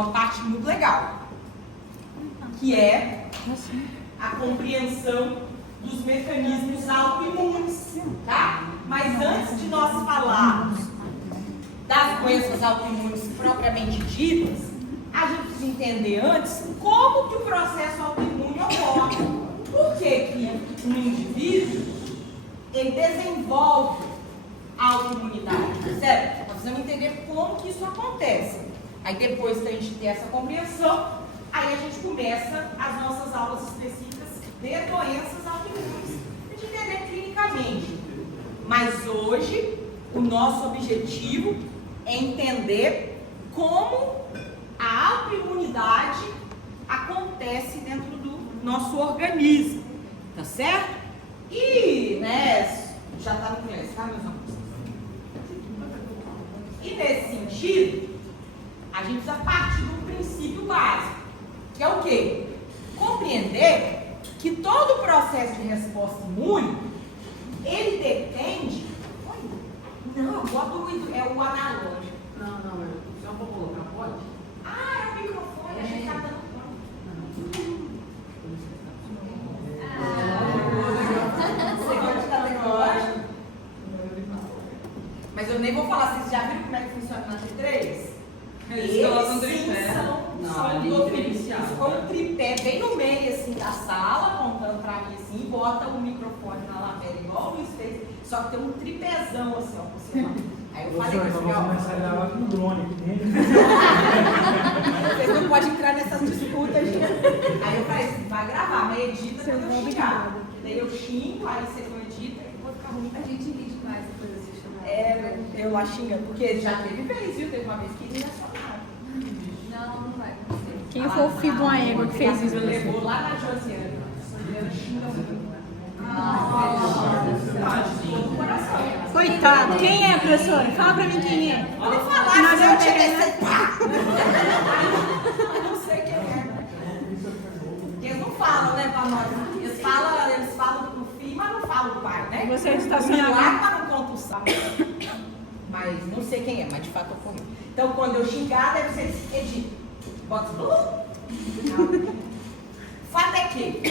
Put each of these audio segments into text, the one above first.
uma parte muito legal, que é a compreensão dos mecanismos autoimunes, tá? Mas antes de nós falarmos das doenças autoimunes propriamente ditas, a gente precisa entender antes como que o processo autoimune ocorre. Por que um indivíduo ele desenvolve a autoimunidade, certo? Nós precisamos entender como que isso acontece. Aí depois que a gente ter essa compreensão, aí a gente começa as nossas aulas específicas de doenças autoimunes, a gente entender clinicamente. Mas hoje, o nosso objetivo é entender como a autoimunidade acontece dentro do nosso organismo, tá certo? E, né, já tá no inglês, tá, meus amigos? E nesse sentido, a gente precisa partir do princípio básico, que é o quê? Compreender que todo o processo de resposta imune, ele depende... Não, eu boto o analógico. Não, se eu for colocar, pode? Ah, é o microfone, a gente tá dando Mas eu nem vou falar, vocês já viram como é que funciona na T3? Eles colocam tripé. Ficou um tripé bem no meio assim da sala, apontando pra mim assim, e bota o microfone na lapela igual o Luiz fez, só que tem um tripézão assim, ó, por cima. Aí eu falei assim, ó, começar a gravar com o drone. Vocês não podem entrar nessas disputas, gente. Aí eu falei assim, vai gravar, mas edita quando eu xingar. Daí eu xingo, aí você não edita, e vou ficar ruim. A gente ri demais depois desse chamado. É, eu lá xingando, porque já teve vez, viu? Teve uma vez que ele nacional. Não vai acontecer. Quem foi o filho de uma égua que fez isso? Levou lá na Josiana. Ela xinga muito. Coitado, quem é, professora? Fala pra mim quem é. Pode falar, Nós se eu vamos te pegar- descer. Não sei quem é. Eles não falam, né, pra nós. Eles falam do filho, mas não falam do pai, né? Você está O sonhando. milagre, mas não conta o salmo. Mas não sei quem é, mas de fato ocorreu. Então, quando eu xingar, deve ser edito. Bota o fato é que,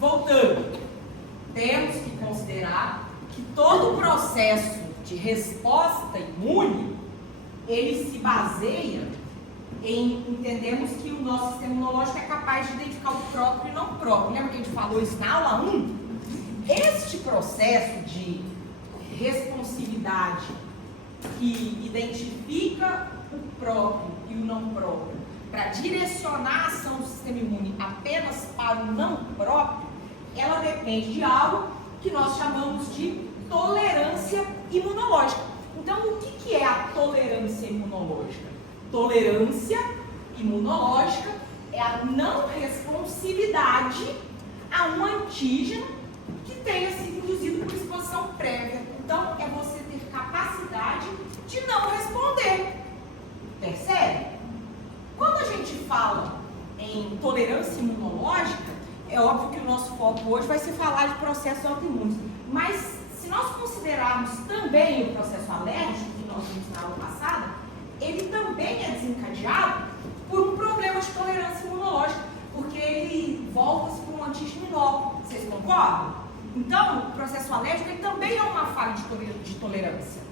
voltando, temos que considerar que todo o processo de resposta imune, ele se baseia em entendermos que o nosso sistema imunológico é capaz de identificar o próprio e não próprio. Lembra que a gente falou isso na aula 1? Este processo de responsividade que identifica o próprio e o não próprio para direcionar a ação do sistema imune apenas para o não próprio, ela depende de algo que nós chamamos de tolerância imunológica. Então, o que é a tolerância imunológica? Tolerância imunológica é a não responsividade a um antígeno que tenha sido induzido por exposição prévia. Então, é você ter capacidade de não responder. Percebe? Quando a gente fala em tolerância imunológica, é óbvio que o nosso foco hoje vai ser falar de processos autoimunes. Mas, se nós considerarmos também o processo alérgico, que nós vimos na aula passada, ele também é desencadeado por um problema de tolerância imunológica, porque ele volta-se por um antígeno inócuo. Vocês concordam? Então, o processo alérgico ele também é uma falha de tolerância.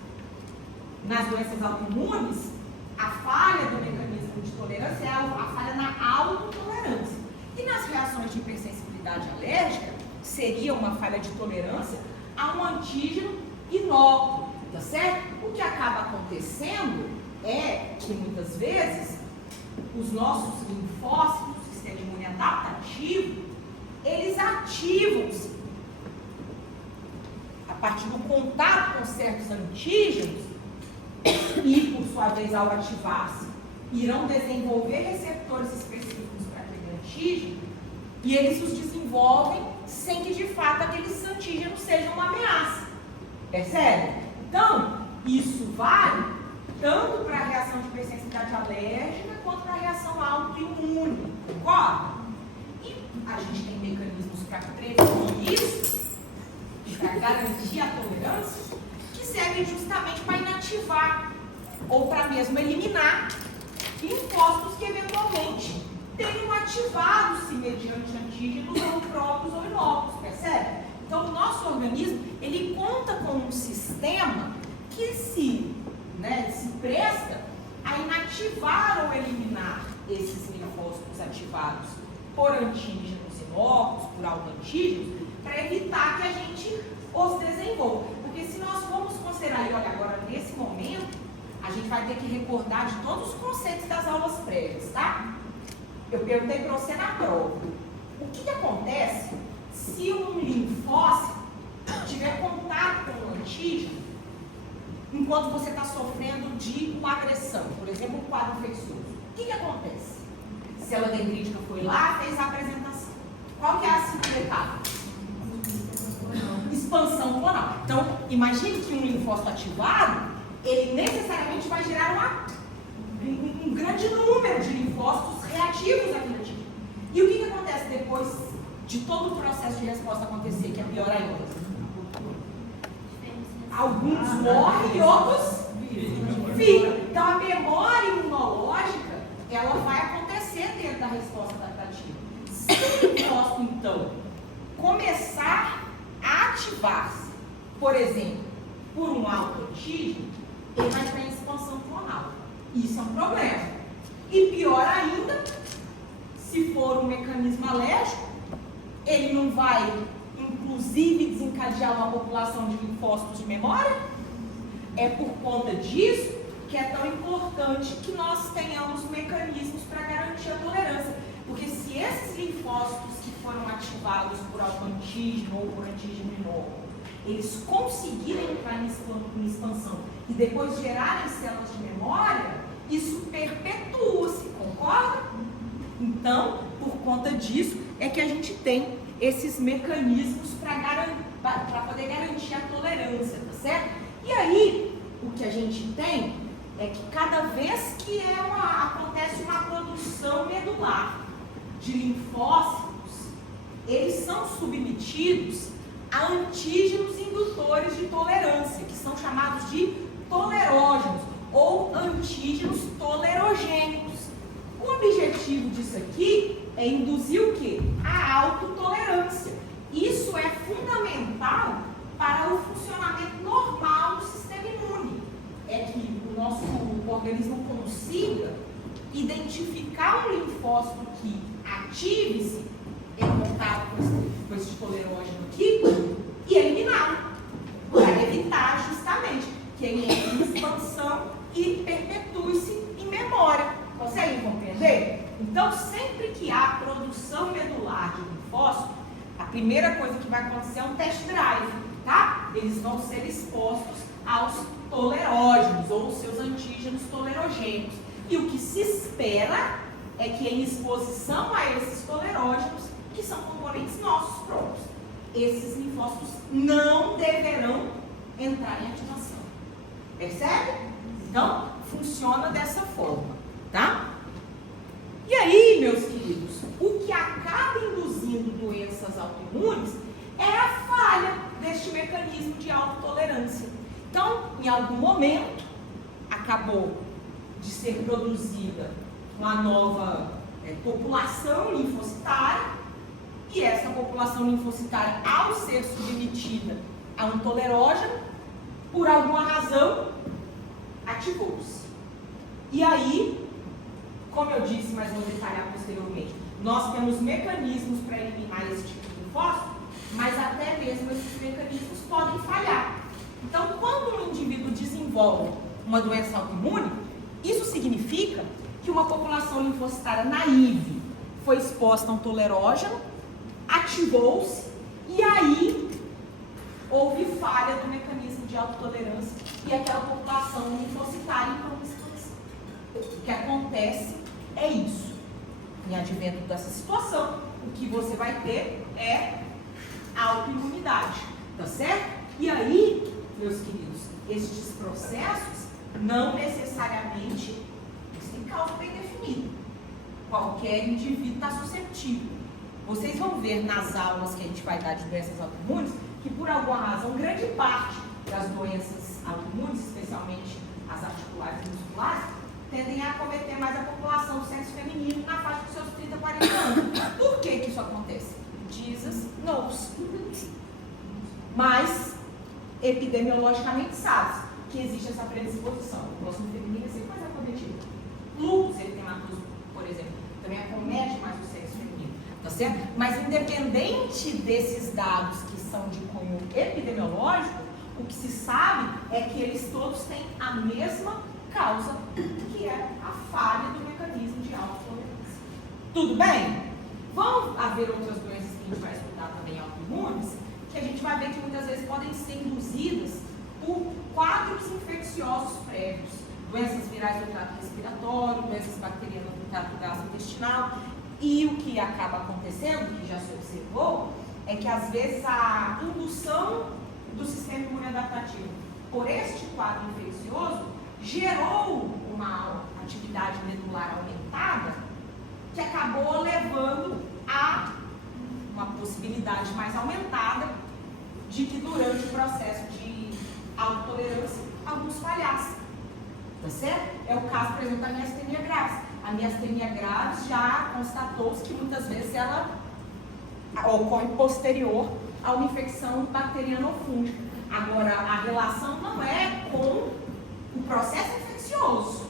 Nas doenças autoimunes, a falha do mecanismo de tolerância é a falha na autotolerância. E nas reações de hipersensibilidade alérgica, seria uma falha de tolerância a um antígeno inócuo, tá certo? O que acaba acontecendo é que muitas vezes os nossos linfócitos, o sistema imune adaptativo, eles ativam-se a partir do contato com certos antígenos e, por sua vez, ao ativar-se, irão desenvolver receptores específicos para aquele antígeno e eles os desenvolvem sem que, de fato, aqueles antígenos sejam uma ameaça. Percebe? Então, isso vale tanto para a reação de hipersensibilidade alérgica quanto para a reação autoimune. Concorda? E a gente tem mecanismos para prevenir isso, para garantir a tolerância, que servem justamente para inativar ou para mesmo eliminar linfócitos que eventualmente tenham ativado-se mediante antígenos ou próprios ou inóculos, percebe? Então, o nosso organismo, ele conta com um sistema que se presta a inativar ou eliminar esses linfócitos ativados por antígenos inóculos, por autoantígenos, para evitar que a gente os desenvolva. Porque se nós formos considerar, e olha, agora nesse momento, a gente vai ter que recordar de todos os conceitos das aulas prévias, tá? Eu perguntei para você na prova, o que acontece se um linfócito tiver contato com um antígeno enquanto você está sofrendo de uma agressão, por exemplo, um quadro infeccioso? O que acontece? A célula dendrítica foi lá, fez a apresentação. Qual que é a segunda etapa? Expansão clonal. Então, imagine que um linfócito ativado, ele necessariamente vai gerar um grande número de linfócitos reativos àquele antígeno. E o que acontece depois de todo o processo de resposta acontecer, que é pior ainda? Alguns morrem e outros ficam. Então, a memória imunológica, ela vai acontecer dentro da resposta adaptativa. Se o linfócito, então, começar a ativar-se, por exemplo, por um autoantígeno, ele vai estar em expansão clonal. Isso é um problema. E pior ainda, se for um mecanismo alérgico, ele não vai, inclusive, desencadear uma população de linfócitos de memória. É por conta disso que é tão importante que nós tenhamos mecanismos para garantir a tolerância. Porque se esses linfócitos que foram ativados por autoantígeno ou por antígeno inóculo, eles conseguirem entrar em expansão e depois gerarem células de memória, isso perpetua-se, concorda? Então, por conta disso, é que a gente tem esses mecanismos para poder garantir a tolerância, tá certo? E aí, o que a gente tem é que cada vez que acontece uma produção medular de linfócitos, eles são submetidos a antígenos indutores de tolerância, que são chamados de tolerógenos ou antígenos tolerogênicos. O objetivo disso aqui é induzir o quê? A autotolerância. Isso é fundamental para o funcionamento normal do sistema imune. É que o nosso organismo consiga identificar um linfócito que ative-se em contato com esse tolerógeno aqui e eliminá-lo, para evitar justamente que ele entre em expansão e perpetue-se em memória. Conseguem compreender? Então, sempre que há produção medular de linfócito, a primeira coisa que vai acontecer é um test drive, tá? Eles vão ser expostos aos tolerógenos ou seus antígenos tolerogênicos. E o que se espera é que em exposição a esses tolerógenos, que são componentes nossos próprios, esses linfócitos não deverão entrar em ativação. Percebe? Então, funciona dessa forma, tá? E aí, meus queridos, o que acaba induzindo doenças autoimunes é a falha deste mecanismo de autotolerância. Então, em algum momento, acabou de ser produzida uma nova população linfocitária, e essa população linfocitária, ao ser submetida a um tolerógeno, por alguma razão, ativou-se. E aí, como eu disse, mas vou detalhar posteriormente, nós temos mecanismos para eliminar esse tipo de linfócito, mas até mesmo esses mecanismos podem falhar. Então, quando um indivíduo desenvolve uma doença autoimune, isso significa que uma população linfocitária naive foi exposta a um tolerógeno, ativou-se, e aí houve falha do mecanismo de autotolerância e aquela população linfocitária entrou em expansão. O que acontece é isso. Em advento dessa situação, o que você vai ter é autoimunidade, tá certo? E aí, meus queridos, estes processos não necessariamente têm causa bem definida. Qualquer indivíduo está suscetível. Vocês vão ver nas aulas que a gente vai dar de doenças autoimunes que, por alguma razão, grande parte das doenças autoimunes, especialmente as articulares e musculares, tendem a acometer mais a população do sexo feminino na faixa dos seus 30, 40 anos. Por que isso acontece? Jesus knows. Mas, epidemiologicamente sabe que existe essa predisposição. O próximo feminino é sempre mais acometido. Lúpus eritematoso, por exemplo, também acomete mais o sexo feminino. Tá certo? Mas independente desses dados que são de cunho epidemiológico, o que se sabe é que eles todos têm a mesma causa, que é a falha do mecanismo de autotolerância. Tudo bem? Vão haver outras doenças que a gente vai estudar também autoimunes, que a gente vai ver que muitas vezes podem ser induzidas por quadros infecciosos prévios. Doenças virais do trato respiratório, doenças bacterianas do trato gastrointestinal. E o que acaba acontecendo, que já se observou, é que às vezes a indução do sistema imune adaptativo por este quadro infeccioso gerou uma atividade medular aumentada que acabou levando a uma possibilidade mais aumentada de que durante o processo de autotolerância alguns falhassem. Tá certo? É o caso, por exemplo, da miastenia gravis. A miastenia gravis já constatou-se que muitas vezes ela ocorre posterior a uma infecção bacteriana ou fúngica. Agora, a relação não é com o processo infeccioso,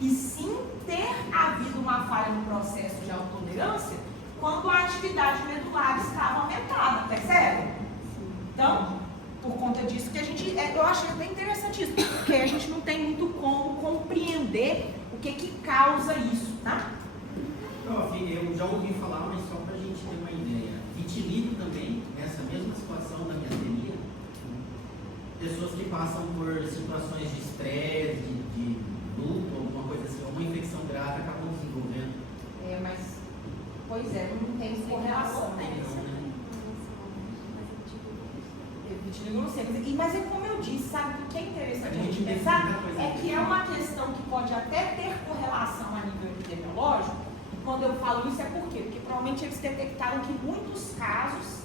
e sim ter havido uma falha no processo de autotolerância quando a atividade medular estava aumentada, percebe? Então, por conta disso que a gente, eu achei até interessante isso, porque a gente não tem muito como compreender o que causa isso, tá? Eu já ouvi falar, mas só para a gente ter uma ideia. Vitiligo também, nessa mesma situação da miastenia, pessoas que passam por situações de estresse, de luto, alguma coisa assim, uma infecção grave acabam desenvolvendo. Mas, pois é, não tem correlação, né? Vitiligo não sei, mas é como eu disse, sabe, o que é interessante a gente pensar é que é uma questão que pode até ter correlação a nível epidemiológico. Quando eu falo isso é por quê? Porque provavelmente eles detectaram que muitos casos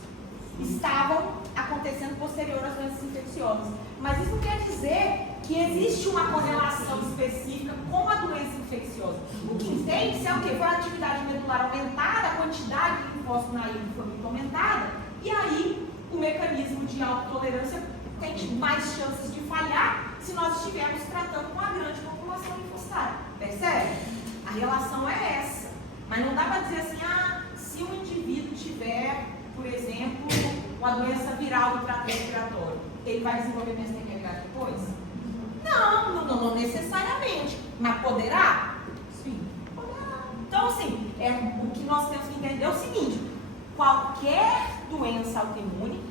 estavam acontecendo posterior às doenças infecciosas. Mas isso não quer dizer que existe uma correlação específica com a doença infecciosa. O que entende-se é o quê? Foi a atividade medular aumentada, a quantidade de linfócito na ilha foi muito aumentada, e aí o mecanismo de autotolerância tem mais chances de falhar se nós estivermos tratando com a grande população linfocitária. Percebe? A relação é essa. Mas não dá para dizer assim, se um indivíduo tiver, por exemplo, uma doença viral do trato respiratório, ele vai desenvolver miastenia grave depois? Não necessariamente. Mas poderá? Sim, poderá. Então, assim, o que nós temos que entender é o seguinte: qualquer doença autoimune,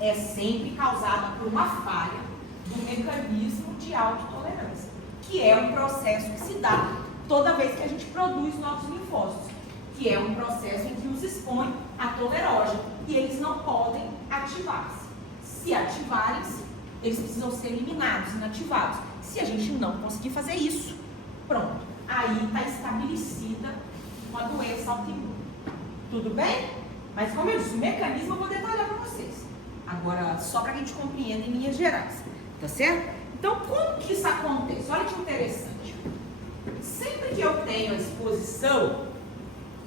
é sempre causada por uma falha do mecanismo de autotolerância, que é um processo que se dá toda vez que a gente produz novos linfócitos, que é um processo em que os expõe a tolerógeno, e eles não podem ativar-se. Se ativarem-se, eles precisam ser eliminados, inativados. Se a gente não conseguir fazer isso, pronto, aí está estabelecida uma doença autoimune. Tudo bem? Mas como eu disse, o mecanismo eu vou detalhar para vocês. Agora, só para que a gente compreenda em linhas gerais. Tá certo? Então, como que isso acontece? Olha que interessante. Sempre que eu tenho a exposição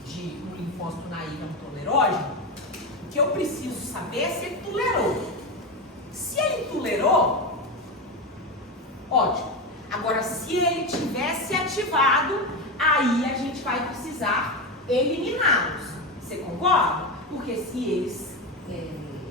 de um linfócito na ilha tolerógeno, o que eu preciso saber é se ele tolerou. Se ele tolerou, ótimo. Agora, se ele tivesse ativado, aí a gente vai precisar eliminá-los. Você concorda? Porque se eles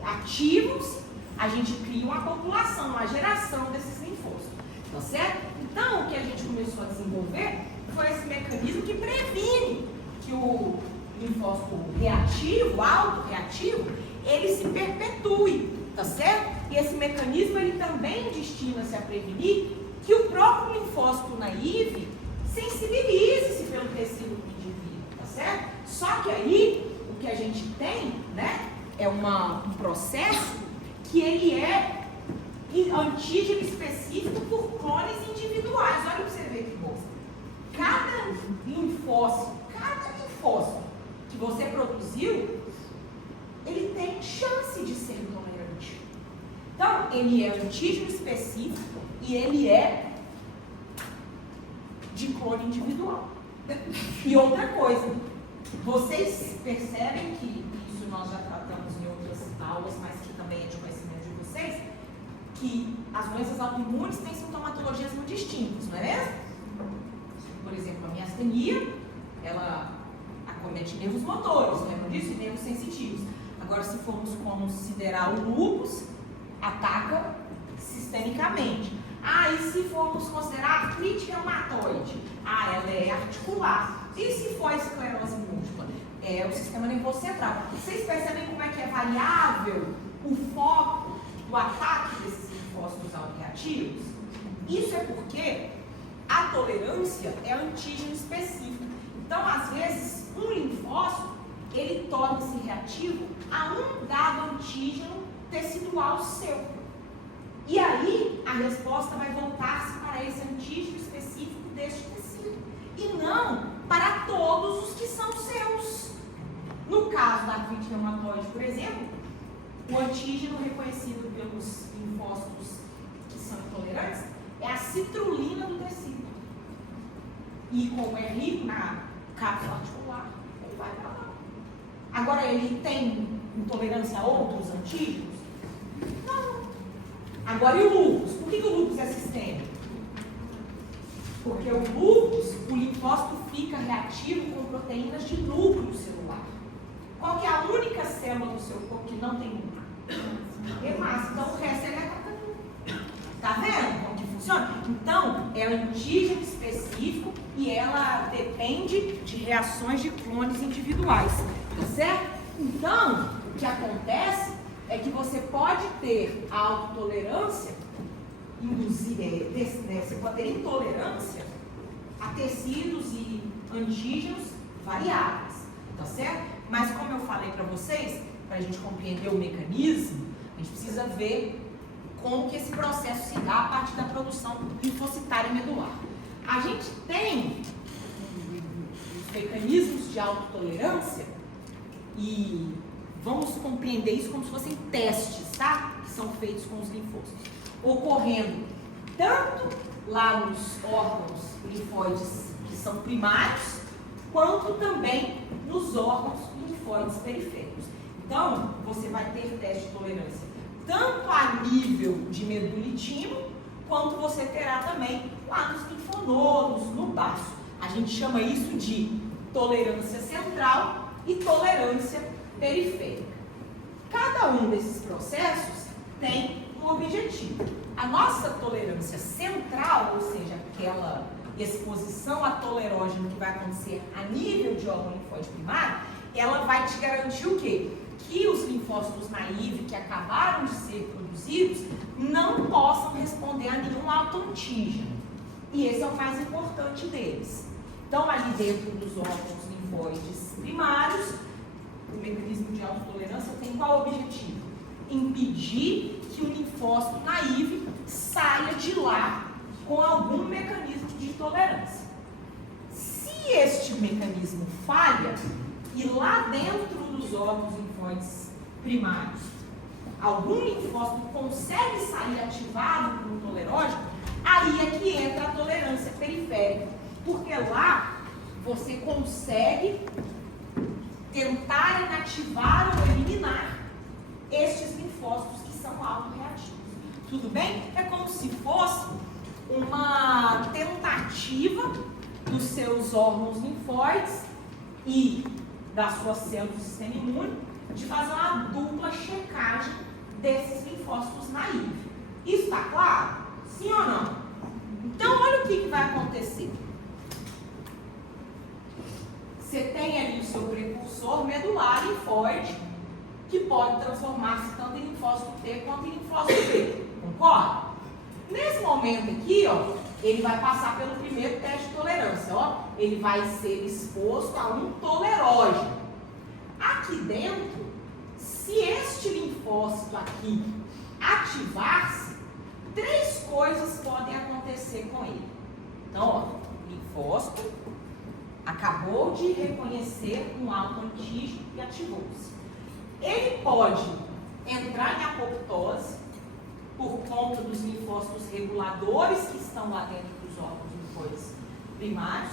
ativos, a gente cria uma população, uma geração desses linfócitos. Tá certo? Então, o que a gente começou a desenvolver foi esse mecanismo que previne que o linfócito reativo, autoreativo, ele se perpetue, tá certo? E esse mecanismo, ele também destina-se a prevenir que o próprio linfócito naive sensibilize-se pelo tecido do indivíduo, tá certo? Só que aí, o que a gente tem, né, é um processo que ele é antígeno específico por clones individuais. Olha para você ver que moça. Cada linfócito que você produziu, ele tem chance de ser intolerante. Então, ele é antígeno específico e ele é de clone individual. E outra coisa, vocês percebem que isso nós já tratamos em outras aulas, mas que também é de conhecimento de vocês, que as doenças autoimunes têm sintomatologias muito distintas, não é mesmo? Por exemplo, a miastenia, ela acomete nervos motores, lembra disso? E nervos sensitivos. Agora, se formos considerar o lúpus, ataca sistemicamente. E se formos considerar a artrite reumatoide? Ela é articular. E se for a esclerose múltipla? É o sistema nervoso central. Vocês percebem como é que é variável o foco do ataque desses linfócitos autoreativos? Isso é porque a tolerância é antígeno específico. Então, às vezes, um linfócito, ele torna-se reativo a um dado antígeno tecidual seu. E aí, a resposta vai voltar-se para esse antígeno específico deste tecido. E não para todos os que são seus. No caso da artrite reumatoide, por exemplo, o antígeno reconhecido pelos linfócitos que são intolerantes é a citrulina do tecido. E como é rico na cápsula articular, ele vai para lá. Agora, ele tem intolerância a outros antígenos? Não. Agora, e o lúpus? Por que o lúpus é sistêmico? Porque o lúpus, o linfócito fica reativo com proteínas de núcleo celular. Qual que é a única célula do seu corpo que não tem núcleo? Hemácia. Então, o resto é beta-glucano. Tá vendo como que funciona? Então, é um antígeno específico e ela depende de reações de clones individuais. Tá certo? Então, o que acontece é que você pode ter a autotolerância, você pode ter intolerância a tecidos e antígenos variáveis, tá certo? Mas como eu falei para vocês, para a gente compreender o mecanismo, a gente precisa ver como que esse processo se dá a partir da produção linfocitária medular. A gente tem os mecanismos de autotolerância e vamos compreender isso como se fossem testes, tá? Que são feitos com os linfócitos, ocorrendo tanto lá nos órgãos linfóides que são primários, quanto também nos órgãos linfóides periféricos. Então, você vai ter teste de tolerância tanto a nível de medula e timo, quanto você terá também lá nos linfonodos, no baço. A gente chama isso de tolerância central e tolerância periférica. Cada um desses processos tem um objetivo. A nossa tolerância central, ou seja, aquela exposição a tolerógeno que vai acontecer a nível de órgão linfóide primário, ela vai te garantir o quê? Que os linfócitos naive que acabaram de ser produzidos não possam responder a nenhum autoantígeno. E esse é o mais importante deles. Então, ali dentro dos órgãos linfóides primários, o mecanismo de autotolerância tem qual objetivo? Impedir que o linfócito naive saia de lá com algum mecanismo de intolerância. Se este mecanismo falha, e lá dentro dos órgãos linfóides primários, algum linfócito consegue sair ativado por um tolerógeno, aí é que entra a tolerância periférica. Porque lá você consegue tentar inativar ou eliminar estes linfócitos que são autorreativos. Tudo bem? É como se fosse uma tentativa dos seus órgãos linfóides e das suas células do sistema imune de fazer uma dupla checagem desses linfócitos naivos. Isso está claro? Sim ou não? Então, olha o que vai acontecer. Você tem ali o seu precursor medular linfóide, que pode transformar-se tanto em linfócito T quanto em linfócito B. Concorda? Nesse momento aqui, ó, ele vai passar pelo primeiro teste de tolerância. Ó, ele vai ser exposto a um tolerógeno. Aqui dentro, se este linfócito aqui ativar-se, três coisas podem acontecer com ele. Então, ó, linfócito acabou de reconhecer um autoantígeno e ativou-se. Ele pode entrar em apoptose por conta dos linfócitos reguladores que estão lá dentro dos órgãos linfóides primários.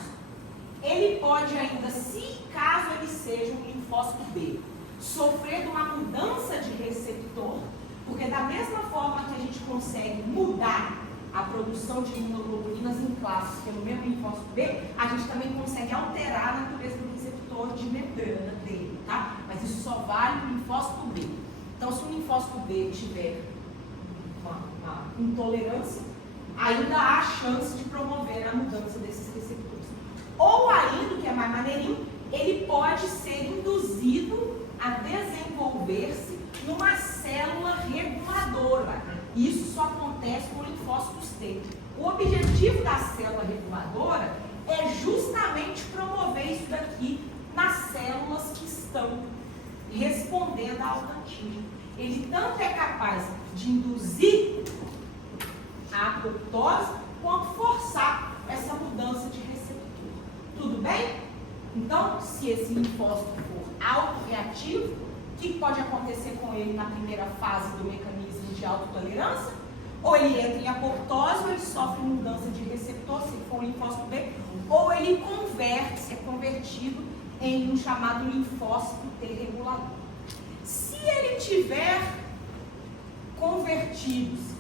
Ele pode ainda, se caso ele seja um linfócito B, sofrer de uma mudança de receptor, porque da mesma forma que a gente consegue mudar a produção de imunoglobulinas em classes pelo mesmo linfócito B, a gente também consegue alterar a natureza do receptor de membrana dele, tá? Mas isso só vale no linfócito B. Então, se o linfócito B tiver uma intolerância, ainda há chance de promover a mudança desses receptores. Ou ainda, o que é mais maneirinho, ele pode ser induzido a desenvolver-se numa célula reguladora. Isso só acontece com linfócitos T. O objetivo da célula reguladora é justamente promover isso daqui nas células que estão respondendo à autoantígeno. Ele tanto é capaz de induzir a apoptose quanto forçar essa mudança de receptor. Tudo bem? Então, se esse linfócito for autorreativo, o que pode acontecer com ele na primeira fase do mecanismo de autotolerância? Ou ele entra em apoptose, ou ele sofre mudança de receptor, se for um linfócito B, ou ele é convertido em um chamado linfócito T regulador. Se ele tiver convertido-se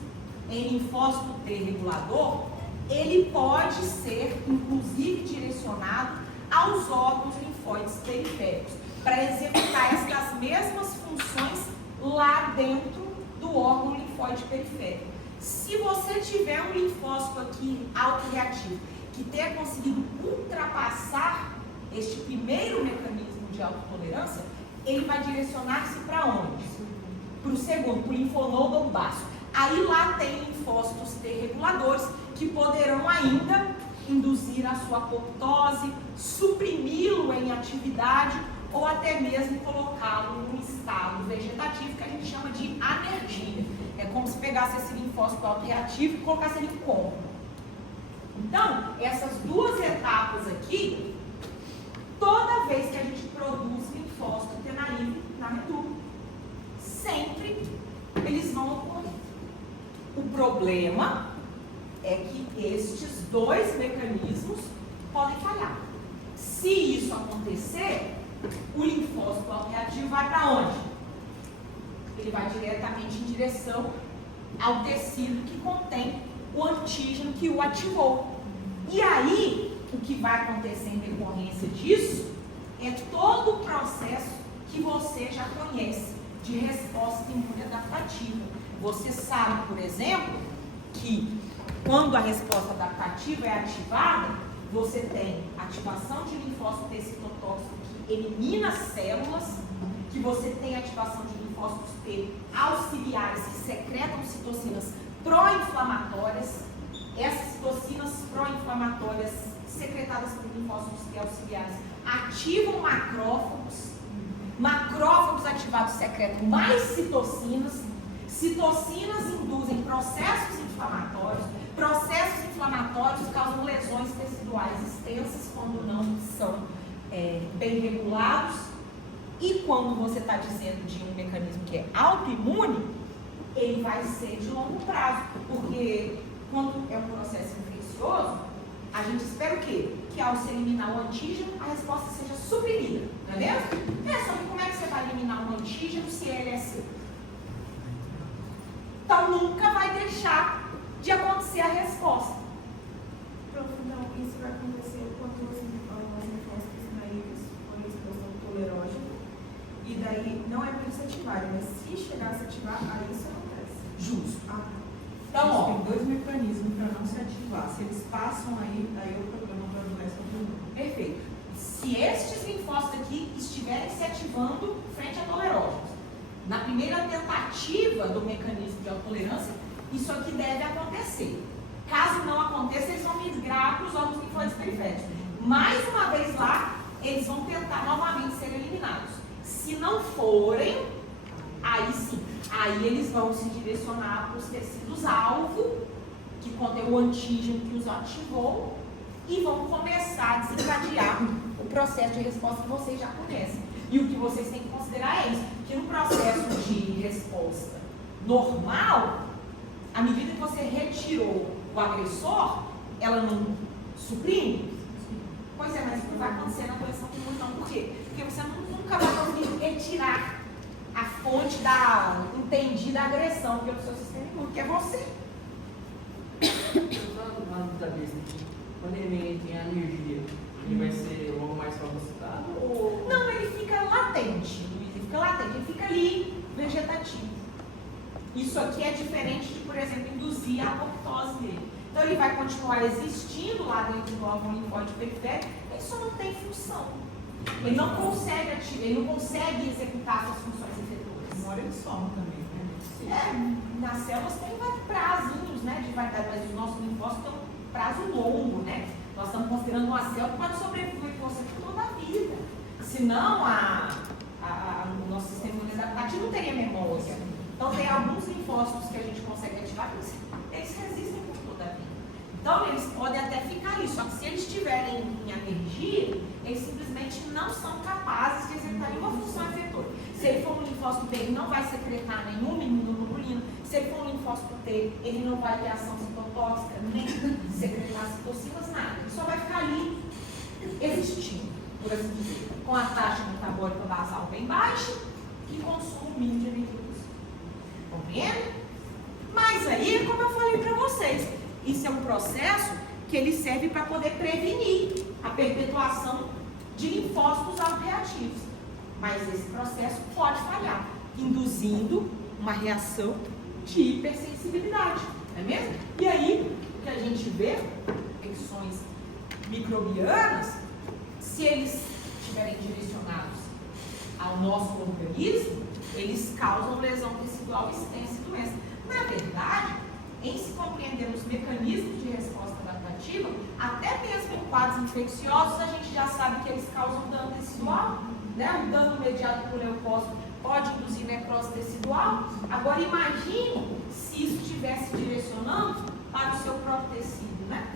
em linfócito T regulador, ele pode ser, inclusive, direcionado aos órgãos linfóides periféricos, para executar essas mesmas funções lá dentro do órgão linfóide periférico. Se você tiver um linfócito aqui autorreativo, que tenha conseguido ultrapassar este primeiro mecanismo de autotolerância, ele vai direcionar-se para onde? Para o segundo, para o linfonodo ou baço. Aí lá tem linfócitos T reguladores que poderão ainda induzir a sua apoptose, suprimi-lo em atividade ou até mesmo colocá-lo num estado vegetativo que a gente chama de anergia. É como se pegasse esse linfócito autorreativo e colocasse ele em coma. Então, essas duas etapas aqui, toda vez que a gente produz linfócito T na medula, sempre eles vão ocorrer. O problema é que estes dois mecanismos podem falhar. Se isso acontecer, o linfócito autorreativo vai para onde? Ele vai diretamente em direção ao tecido que contém o antígeno que o ativou. E aí, o que vai acontecer em decorrência disso é todo o processo que você já conhece de resposta imune adaptativa. Você sabe, por exemplo, que quando a resposta adaptativa é ativada, você tem ativação de linfócito T citotóxico que elimina células, que você tem ativação de linfócitos T auxiliares que secretam citocinas pró-inflamatórias. Essas citocinas pró-inflamatórias secretadas por linfócitos T auxiliares ativam macrófagos. Macrófagos ativados secretam mais citocinas. Citocinas induzem processos inflamatórios. Processos inflamatórios causam lesões teciduais extensas quando não são bem regulados. E quando você está dizendo de um mecanismo que é autoimune, ele vai ser de longo prazo. Porque quando é um processo infeccioso, a gente espera o quê? Que ao se eliminar o antígeno, a resposta seja suprimida. Não é mesmo? Só que como é que você vai eliminar um antígeno se ele é seu? Então nunca vai deixar de acontecer a resposta. Pronto, então isso vai acontecer quando os linfócitos naivos forem expostos ao tolerógeno. E daí não é para eles ativarem, mas se chegar a se ativar, aí isso acontece. Justo. Então, Então, ó, Tem dois mecanismos para não se ativar. Se eles passam aí o problema vai começar a todo. perfeito. Se estes linfócitos aqui estiverem se ativando frente a tolerógenos, na primeira tentativa do mecanismo de autotolerância, isso aqui deve acontecer. Caso não aconteça, eles vão migrar para os órgãos linfóides periféricos. Mais uma vez lá, eles vão tentar novamente ser eliminados. Se não forem, aí sim, aí eles vão se direcionar para os tecidos-alvo, que contém o antígeno que os ativou, e vão começar a desencadear o processo de resposta que vocês já conhecem. E o que vocês têm que considerar é isso, que no processo de resposta normal, à medida que você retirou o agressor, ela não suprime, Pois é, mas não vai acontecer na doença autoimune não. Por quê? Porque você nunca vai conseguir retirar a fonte da entendida agressão pelo seu sistema imune, que é você. Usando uma dúvida besta aqui, quando ele tem alergia, ele vai ser logo mais fagocitado ou... Não, ele fica latente, ele fica ali, vegetativo. Isso aqui é diferente de, por exemplo, induzir a apoptose dele. Então ele vai continuar existindo lá dentro do alvo linfóide periférico, ele só não tem função. Ele não consegue executar suas funções efetuas. Uma hora ele some também, né? Nas células tem prazinhos, né, de validade, mas os nossos linfócitos têm um prazo longo, né? Nós estamos considerando uma célula que pode sobreviver com você por toda a vida. Senão, o nosso sistema imunológico não teria memória. Então, tem alguns linfócitos que a gente consegue ativar, mas eles resistem por toda a vida. Então, eles podem até ficar ali, só que se eles estiverem em alergia, eles simplesmente não são capazes de executar nenhuma função efetora. Se ele for um linfócito B, ele não vai secretar nenhuma imunoglobulina. Se ele for um linfócito T, ele não vai ter ação citotóxica, nem secretar citocinas, nada. Ele só vai ficar ali existindo, por assim dizer, com a taxa metabólica basal bem baixa e consumo mínimo de energia. Compreende? Mas aí, como eu falei para vocês, isso é um processo que ele serve para poder prevenir a perpetuação de linfócitos autoreativos. Mas esse processo pode falhar, induzindo uma reação de hipersensibilidade, não é mesmo? E aí, o que a gente vê, infecções microbianas, se eles estiverem direcionados ao nosso organismo, eles causam lesão tecidual extensa e doença. Na verdade, em se compreender os mecanismos de resposta adaptativa, até mesmo em quadros infecciosos, a gente já sabe que eles causam dano tecidual, né? O dano mediado por leucócito pode induzir necrose tecidual. Agora, imagine se isso estivesse direcionando para o seu próprio tecido, né?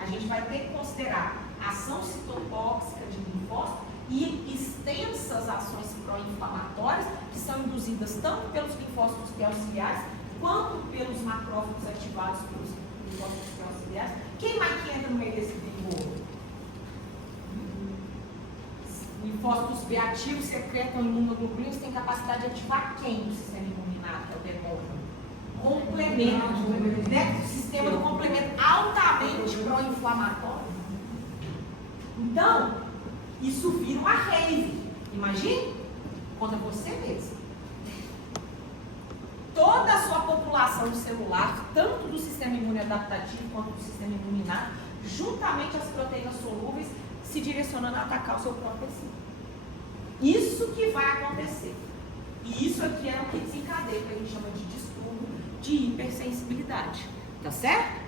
A gente vai ter que considerar a ação citotóxica de linfócito e extensas ações pró-inflamatórias que são induzidas tanto pelos linfócitos T auxiliares quanto pelos macrófagos ativados pelos linfócitos T auxiliares. Quem mais que entra no meio desse vigor? Linfócitos B ativos secretam imunoglobulinas, têm capacidade de ativar quem no sistema imuninato, que é o demônio? Complemento, né? O sistema do complemento altamente pró-inflamatório. Então, isso vira uma rave. Imagine contra você mesmo. Toda a sua população celular, tanto do sistema imune adaptativo quanto do sistema imuninato, juntamente as proteínas solúveis, se direcionando a atacar o seu próprio tecido. Isso que vai acontecer. E isso aqui é o que desencadeia, que a gente chama de distúrbio de hipersensibilidade. Tá certo?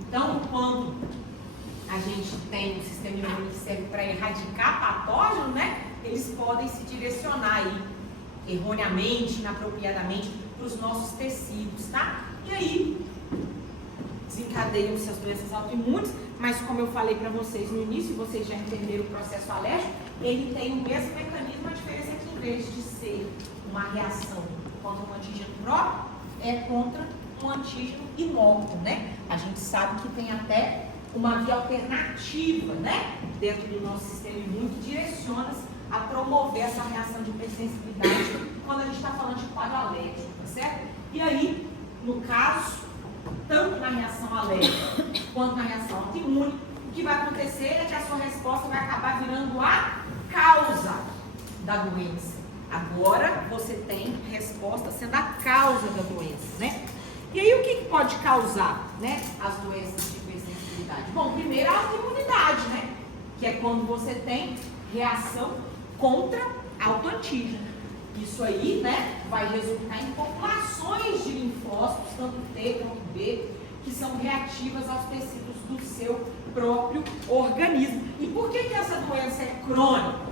Então, quando a gente tem um sistema imune que serve para erradicar patógeno, né? Eles podem se direcionar aí, erroneamente, inapropriadamente, para os nossos tecidos, tá? E aí, desencadeiam-se as doenças autoimunes, mas como eu falei para vocês no início, vocês já entenderam o processo alérgico, ele tem o mesmo mecanismo, a diferença é que em vez de ser uma reação contra um antígeno próprio, é contra um antígeno inócuo, né? A gente sabe que tem até uma via alternativa, né? Dentro do nosso sistema imune que direciona-se a promover essa reação de hipersensibilidade quando a gente está falando de quadro alérgico, tá certo? E aí, no caso, tanto na reação alérgica quanto na reação autoimune, o que vai acontecer é que a sua resposta vai acabar virando a causa da doença. Agora você tem resposta sendo a causa da doença, né? E aí o que pode causar, né, as doenças de hipersensibilidade? Bom, primeiro a autoimunidade, né? Que é quando você tem reação contra autoantígeno. Isso aí, né, vai resultar em populações de linfócitos, tanto T quanto B, que são reativas aos tecidos do seu próprio organismo. E por que essa doença é crônica?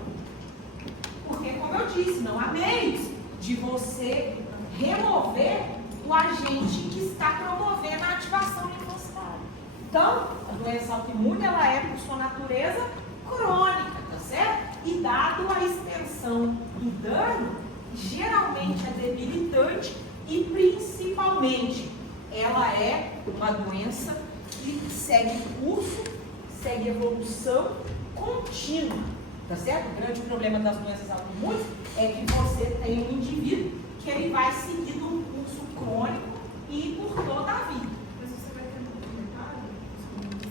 Porque, como eu disse, não há meios de você remover o agente que está promovendo a ativação linfocitária. Então, a doença autoimune, ela é, por sua natureza, crônica, tá certo? E dado a extensão do dano, geralmente é debilitante e, principalmente, ela é uma doença e segue curso, segue evolução contínua, tá certo? O grande problema das doenças autoimunes é que você tem um indivíduo que ele vai seguindo um curso crônico e por toda a vida. Mas você vai ter um comentário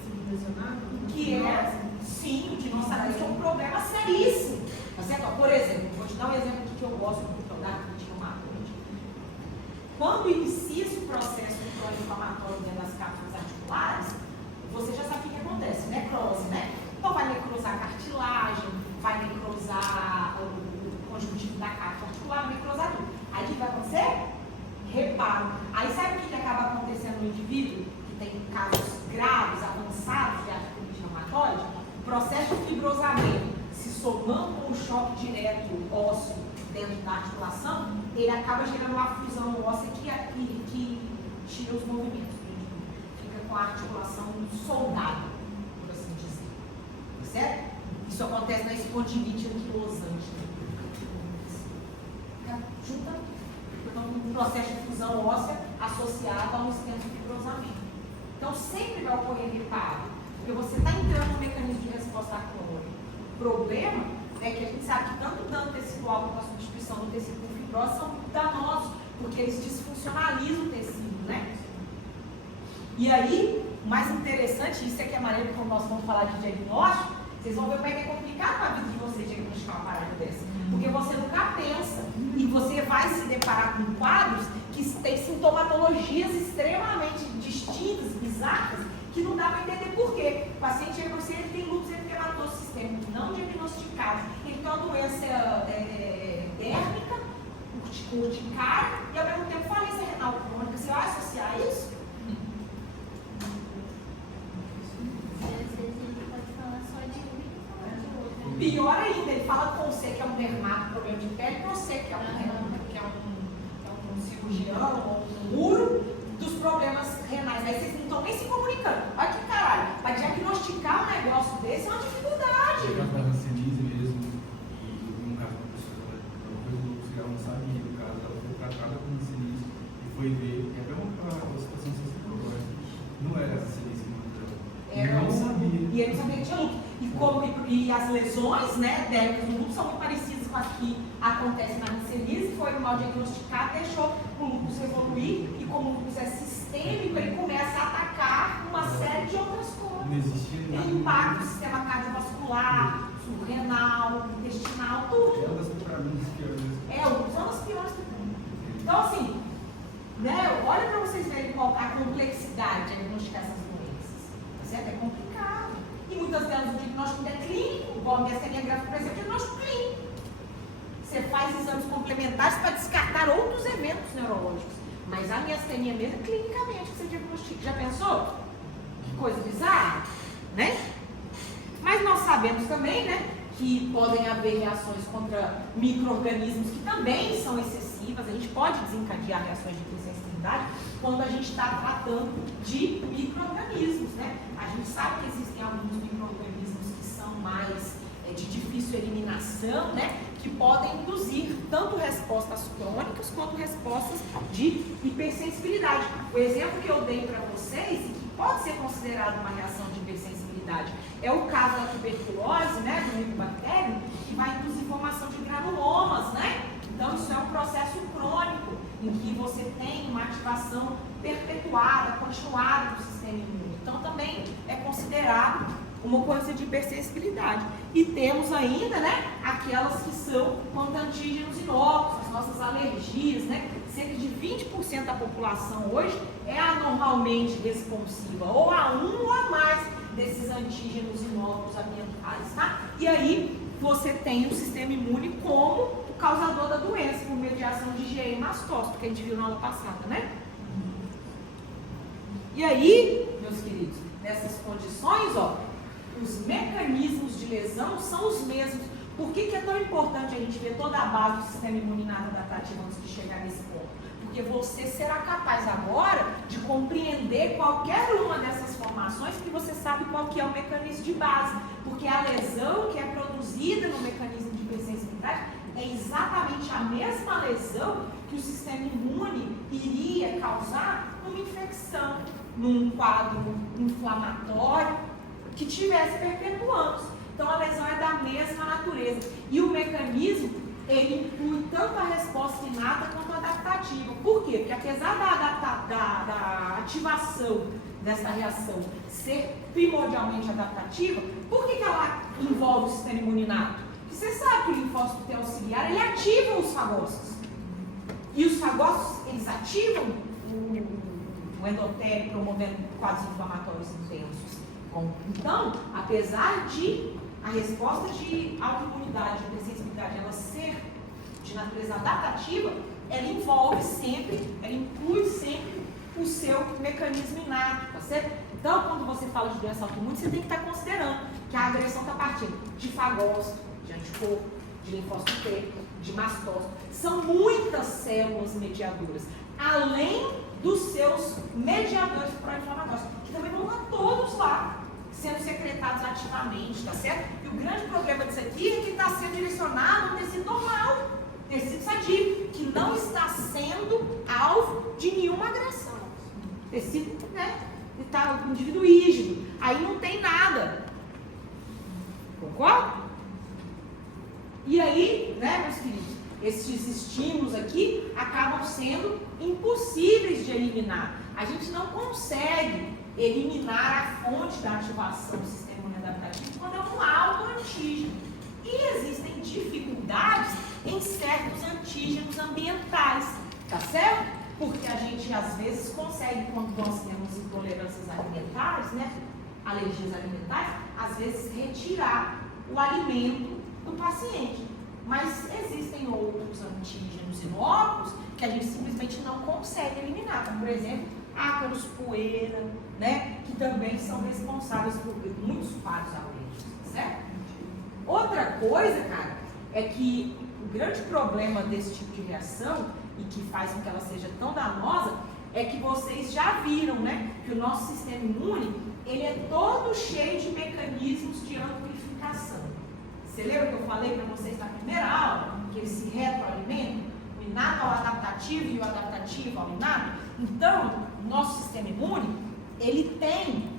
se lesionado? Que é, sim, o dinossauro é um problema seríssimo. Tá certo? Por exemplo, vou te dar um exemplo aqui que eu gosto muito da crítica macroide. Quando inicia-se o processo inflamatório dentro das cápsulas articulares, você já sabe o que acontece, necrose, né? Então vai necrosar a cartilagem, vai necrosar o conjuntivo da cápsula articular, vai necrosar tudo. Aí o que vai acontecer? Reparo. Aí sabe o que acaba acontecendo no indivíduo que tem casos graves, avançados de artrite reumatoide? O processo de fibrosamento, se somando com o choque direto ósseo dentro da articulação, ele acaba gerando uma fusão óssea que tira os movimentos do indivíduo. Fica com a articulação soldada, por assim dizer. Tá certo? Isso acontece na espondilite anquilosante. Junta um processo de fusão óssea associado a um extenso fibrosamento. Então sempre vai ocorrer reparo, porque você está entrando no mecanismo de resposta crônica. O problema é que a gente sabe que tanto o dano tecidual quanto a substituição do tecido com fibrose são muito danosos, porque eles desfuncionalizam o tecido, né? E aí, o mais interessante, isso aqui é maneiro, quando nós vamos falar de diagnóstico, vocês vão ver como é que é complicado a vida de você diagnosticar uma parada dessa. Porque você nunca pensa e você vai se deparar com quadros que têm sintomatologias extremamente distintas, bizarras, que não dá para entender por quê. O paciente chega você, ele tem lúpus eritematoso sistêmico não diagnosticado, ele tem uma doença dérmica, urticária e ao mesmo tempo falência renal crônica. Você vai associar isso? Pior ainda, ele fala com você que é um dermato, problema de pele, com você que é um cirurgião ou um uro dos problemas renais. Aí vocês não estão nem se comunicando. Olha que caralho, para diagnosticar um negócio desse é uma dificuldade. No caso da rancenise mesmo, e no caso da pessoa, que ela não sabia, no caso, ela foi tratada com rancenise e foi ver, é até uma situação sensitiva, não era rancenise que mandou. Não sabia. E ele não sabia que tinha lúpus. E as lesões, né, dérmicas do lúpus são muito parecidas com as que acontecem na rancenise. Foi mal diagnosticado, deixou o lúpus evoluir e como o lúpus é sistêmico, ele começa a atacar uma série de outras coisas. Não existia nada. Ele impacta o sistema cardiovascular, renal, intestinal, tudo. É uma das piores. O lúpus é uma das piores do mundo. Então, assim, né, olha para vocês verem qual a complexidade de diagnosticar essas doenças. Tá certo? É complicado. E muitas delas o diagnóstico é clínico, igual a miastenia gráfica, por exemplo, é diagnóstico clínico. Você faz exames complementares para descartar outros eventos neurológicos. Mas a miastenia mesmo é clinicamente que você diagnostica. Já pensou? Que coisa bizarra, né? Mas nós sabemos também, né, que podem haver reações contra micro-organismos que também são excessivas. A gente pode desencadear reações de hipersensibilidade quando a gente está tratando de micro-organismos, né? A gente sabe que existem alguns micro-organismos que são mais de difícil eliminação, né? Que podem induzir tanto respostas crônicas quanto respostas de hipersensibilidade. O exemplo que eu dei para vocês, e que pode ser considerado uma reação de hipersensibilidade, é o caso da tuberculose, né? Do micobactério, que vai induzir formação de granulomas, né? Então, isso é um processo crônico, em que você tem uma ativação perpetuada, continuada do sistema imune. Então, também é considerado uma coisa de hipersensibilidade. E temos ainda, né, aquelas que são contra antígenos inóculos, as nossas alergias, né? Cerca de 20% da população hoje é anormalmente responsiva, ou a um ou a mais desses antígenos inóculos ambientais, tá? E aí, você tem o sistema imune como o causador da doença, por mediação de IgE e mastócito, que a gente viu na aula passada, né? E aí, meus queridos, nessas condições, ó, os mecanismos de lesão são os mesmos. Por que é tão importante a gente ver toda a base do sistema imune adaptativo antes de chegar nesse ponto? Porque você será capaz agora de compreender qualquer uma dessas formações, porque você sabe qual que é o mecanismo de base. Porque a lesão que é produzida no mecanismo de hipersensibilidade é exatamente a mesma lesão que o sistema imune iria causar numa infecção. num quadro inflamatório que estivesse perpetuando. Então a lesão é da mesma natureza. E o mecanismo, ele inclui tanto a resposta inata quanto a adaptativa. Por quê? Porque apesar da ativação dessa reação ser primordialmente adaptativa, por que ela envolve o sistema imune inato? Porque você sabe que o linfócito T auxiliar, ele ativa os fagócitos. E os fagócitos, eles ativam o endotélio, promovendo quadros inflamatórios intensos. Bom, então, apesar de a resposta de autoimunidade, de sensibilidade, ela ser de natureza adaptativa, ela envolve sempre, ela inclui sempre o seu mecanismo inato, tá certo? Então, quando você fala de doença autoimune, você tem que estar considerando que a agressão está partindo de fagócito, de anticorpo, de linfócito T, de mastócito. São muitas células mediadoras, além dos seus mediadores pró-inflamatórios, que também vão estar todos lá, sendo secretados ativamente, tá certo? E o grande problema disso aqui é que está sendo direcionado ao tecido normal, tecido sadio, que não está sendo alvo de nenhuma agressão. Tecido, né? Está um indivíduo rígido, aí não tem nada. Concorda? E aí, né, meus queridos, esses estímulos aqui acabam sendo impossíveis de eliminar. A gente não consegue eliminar a fonte da ativação do sistema imune adaptativo quando é um autoantígeno. E existem dificuldades em certos antígenos ambientais, tá certo? Porque a gente às vezes consegue, quando nós temos intolerâncias alimentares, né, alergias alimentares, às vezes retirar o alimento do paciente. Mas existem outros antígenos inócuos que a gente simplesmente não consegue eliminar, como por exemplo, ácaros, poeira, né, que também são responsáveis por muitos quadros alérgicos, certo? Outra coisa, cara, é que o grande problema desse tipo de reação e que faz com que ela seja tão danosa é que vocês já viram, né, que o nosso sistema imune, ele é todo cheio de mecanismos de amplificação. Você lembra que eu falei para vocês na primeira aula que eles se retroalimentam? O inato ao adaptativo e o adaptativo ao inato? Então, o nosso sistema imune, ele tem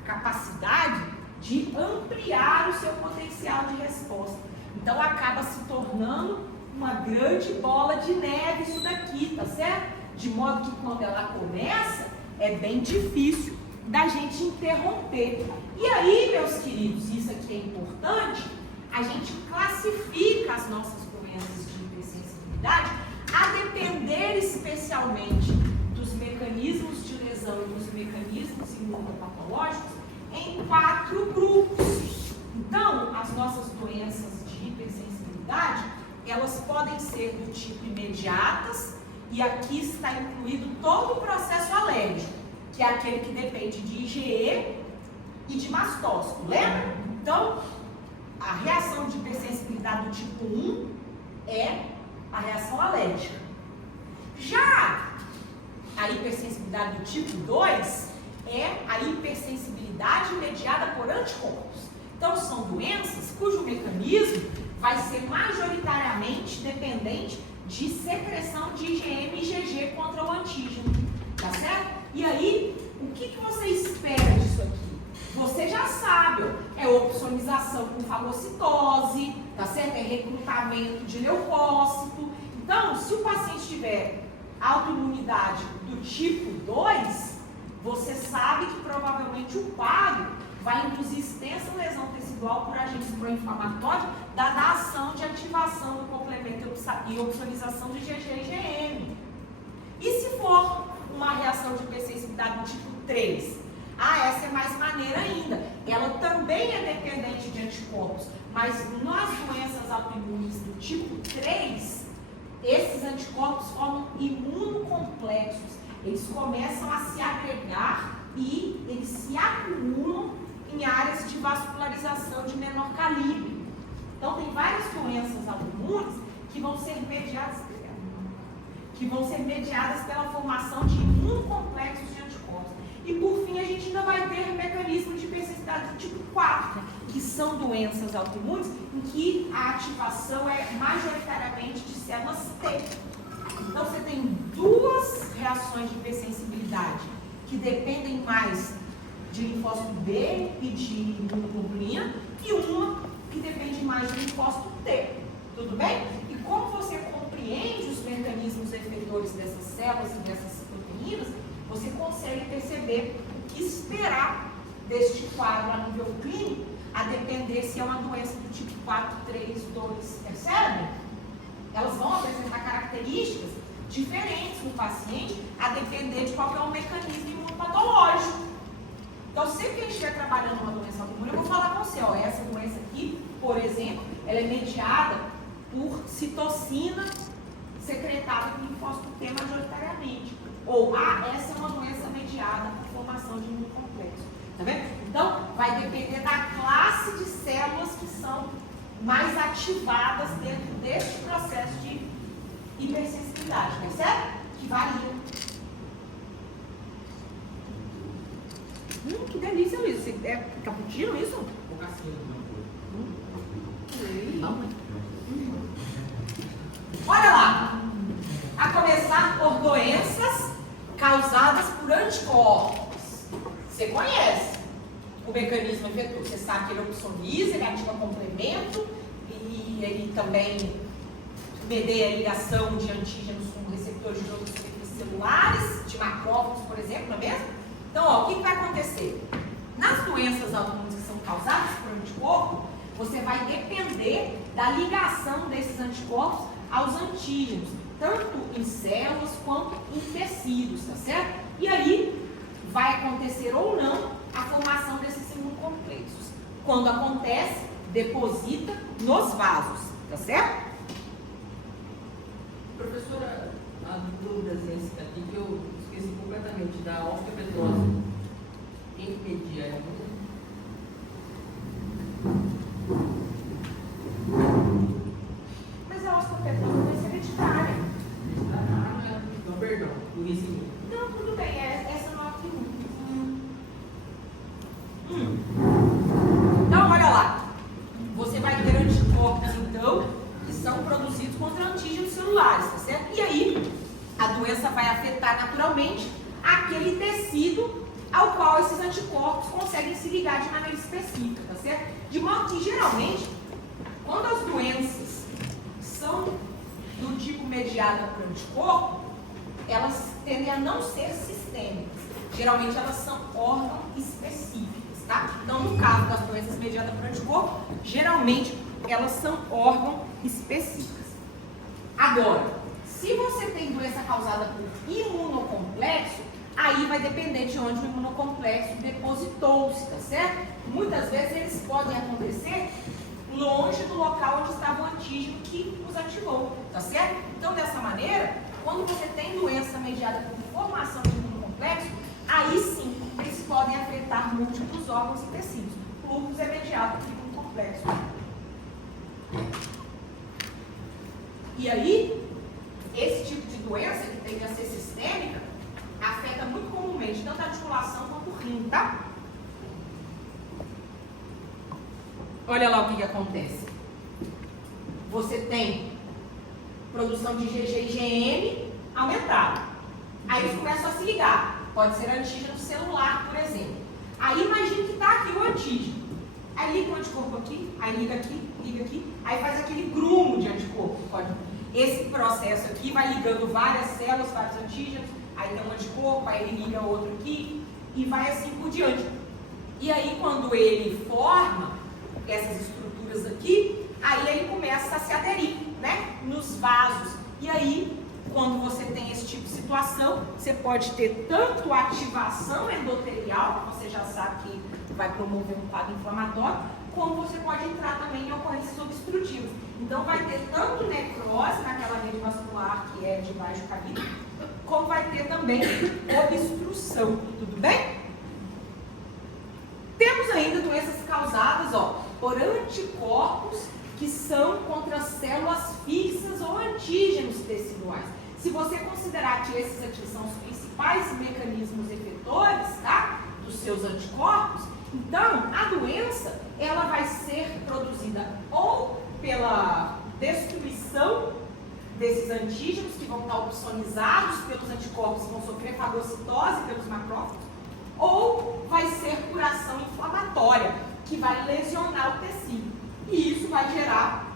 a capacidade de ampliar o seu potencial de resposta. Então, acaba se tornando uma grande bola de neve isso daqui, tá certo? De modo que quando ela começa, é bem difícil da gente interromper. E aí, meus queridos, isso aqui é importante, a gente classifica as nossas doenças de hipersensibilidade a depender especialmente dos mecanismos de lesão e dos mecanismos imunopatológicos em 4 grupos. Então, as nossas doenças de hipersensibilidade, elas podem ser do tipo imediatas, e aqui está incluído todo o processo alérgico, que é aquele que depende de IgE e de mastócito, lembra? Então, a reação de hipersensibilidade do tipo 1 é a reação alérgica. Já a hipersensibilidade do tipo 2 é a hipersensibilidade mediada por anticorpos. Então, são doenças cujo mecanismo vai ser majoritariamente dependente de secreção de IgM e IgG contra o antígeno, tá certo? E aí, o que você espera disso aqui? Você já sabe, é opsonização com fagocitose, tá certo? É recrutamento de leucócito. Então, se o paciente tiver autoimunidade do tipo 2, você sabe que provavelmente o quadro vai induzir extensa lesão tecidual por agentes pró-inflamatórios, dada a ação de ativação do complemento e opsonização de IgG e IgM. E se for uma reação de hipersensibilidade do tipo 3? Essa é mais maneira ainda. Ela também é dependente de anticorpos, mas nas doenças autoimunes do tipo 3, esses anticorpos formam imunocomplexos. Eles começam a se agregar e eles se acumulam em áreas de vascularização de menor calibre. Então, tem várias doenças autoimunes que vão ser mediadas pela formação de imunocomplexos de anticorpos. E, por fim, a gente ainda vai ter mecanismo de hipersensibilidade do tipo 4, que são doenças autoimunes em que a ativação é majoritariamente de células T. Então, você tem duas reações de hipersensibilidade que dependem mais de linfócito B e de imunoglobulina, e uma que depende mais de linfócito T. Tudo bem? E como você compreende os mecanismos efetores dessas células e dessas proteínas, você consegue perceber o que esperar deste quadro a nível clínico, a depender se é uma doença do tipo 4, 3, 2, percebe? Elas vão apresentar características diferentes no paciente, a depender de qual é o mecanismo imunopatológico. Então, sempre que a gente estiver trabalhando uma doença autoimune, eu vou falar com você, ó, essa doença aqui, por exemplo, ela é mediada por citocina secretada por linfócito T majoritariamente. Ou, essa é uma doença mediada por formação de imunocomplexo. Tá vendo? Então, vai depender da classe de células que são mais ativadas dentro deste processo de hipersensibilidade, percebe? Que varia. Que delícia, Luiz. Você é cappuccino isso? Olha lá. A começar por doenças causadas por anticorpos. Você conhece o mecanismo efetor. Você sabe que ele opsoniza, ele ativa complemento e ele também medeia a ligação de antígenos com receptores de outros celulares, de macrófagos, por exemplo, não é mesmo? Então, ó, o que vai acontecer? Nas doenças autoimunes que são causadas por anticorpo, você vai depender da ligação desses anticorpos aos antígenos, tanto em células quanto em tecidos, tá certo? E aí vai acontecer ou não a formação desses imunocomplexos. Quando acontece, deposita nos vasos, tá certo? Professora, a dúvidazinha aqui que eu esqueci completamente da osteopetrose. Quem pedia ela? Mas a osteopetrose vai ser hereditária. Não, perdão, não recebi. Não, tudo bem, essa não é a pergunta. Então, olha lá. Você vai ter anticorpos, então, que são produzidos contra antígenos celulares, tá certo? E aí, a doença vai afetar naturalmente aquele tecido ao qual esses anticorpos conseguem se ligar de maneira específica, tá certo? De modo que, geralmente, quando as doenças são do tipo mediada por anticorpo, elas tendem a não ser sistêmicas. Geralmente, elas são órgão específicas, tá? Então, no caso das doenças mediadas por anticorpo, geralmente, elas são órgão específicas. Agora, se você tem doença causada por imunocomplexo, aí vai depender de onde o imunocomplexo depositou-se, tá certo? Muitas vezes eles podem acontecer longe do local onde estava o antígeno que os ativou, tá certo? Então, dessa maneira, quando você tem doença mediada por formação de imunocomplexo, aí sim, eles podem afetar múltiplos órgãos e tecidos. O lúpus é mediado por imunocomplexo. E aí, esse tipo de doença, que tende a ser sistêmica, afeta muito comumente tanto a articulação quanto o rim, tá? Olha lá o que acontece. Você tem produção de GG e GM aumentada. Aí eles começam a se ligar. Pode ser antígeno celular, por exemplo. Aí imagina que está aqui o antígeno. Aí liga o anticorpo aqui, aí liga aqui, aí faz aquele grumo de anticorpo. Esse processo aqui vai ligando várias células, vários antígenos, aí tem um anticorpo, aí ele liga outro aqui, e vai assim por diante. E aí quando ele forma essas estruturas aqui, aí ele começa a se aderir, né, nos vasos. E aí, quando você tem esse tipo de situação, você pode ter tanto ativação endotelial, que você já sabe que vai promover um quadro inflamatório, como você pode entrar também em ocorrências obstrutivas. Então, vai ter tanto necrose naquela rede vascular que é de baixo calibre, como vai ter também obstrução. Tudo bem? Temos ainda doenças causadas, por anticorpos que são contra células fixas ou antígenos teciduais. Se você considerar que esses aqui são os principais mecanismos efetores, tá, dos seus anticorpos, então a doença ela vai ser produzida ou pela destruição desses antígenos que vão estar opsonizados pelos anticorpos que vão sofrer fagocitose pelos macrófagos, ou vai ser curação inflamatória, que vai lesionar o tecido. E isso vai gerar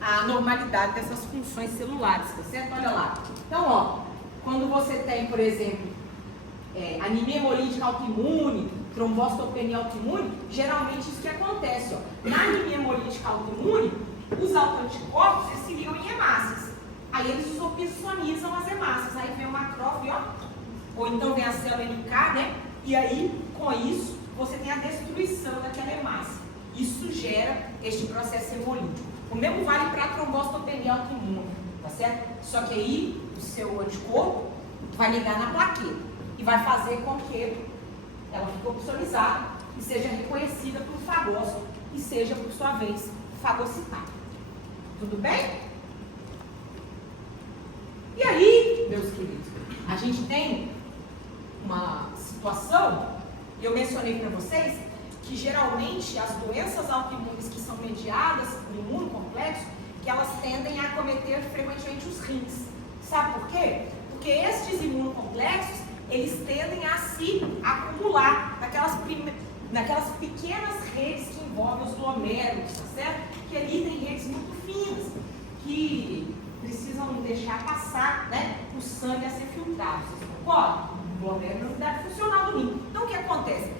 a normalidade dessas funções celulares, tá certo? Olha lá. Então, ó, quando você tem, por exemplo, anemia hemolítica autoimune, trombocitopenia autoimune, geralmente isso que acontece, ó. Na anemia hemolítica autoimune, os autoanticorpos, eles se ligam em hemácias. Aí eles opsonizam as hemácias. Aí vem o macrófago, ó, ou então vem a célula NK, né? E aí, com isso, você tem a destruição daquela hemácia. Isso gera este processo hemolítico. O mesmo vale para a trombocitopenia autoimune, tá certo? Só que aí, o seu anticorpo vai ligar na plaqueta e vai fazer com que ela fique opsonizada e seja reconhecida por fagócito e seja, por sua vez, fagocitada. Tudo bem? E aí, meus queridos, a gente tem uma situação, eu mencionei para vocês, que geralmente as doenças autoimunes que são mediadas por imunocomplexo, que elas tendem a acometer frequentemente os rins. Sabe por quê? Porque estes imunocomplexos, eles tendem a se acumular naquelas pequenas redes que envolvem os glomérulos, tá certo? Que ali tem redes muito finas, que precisam deixar passar, né, o sangue a ser filtrado. Vocês concordam? O glomérulo não deve funcionar no rim. Então, o que acontece?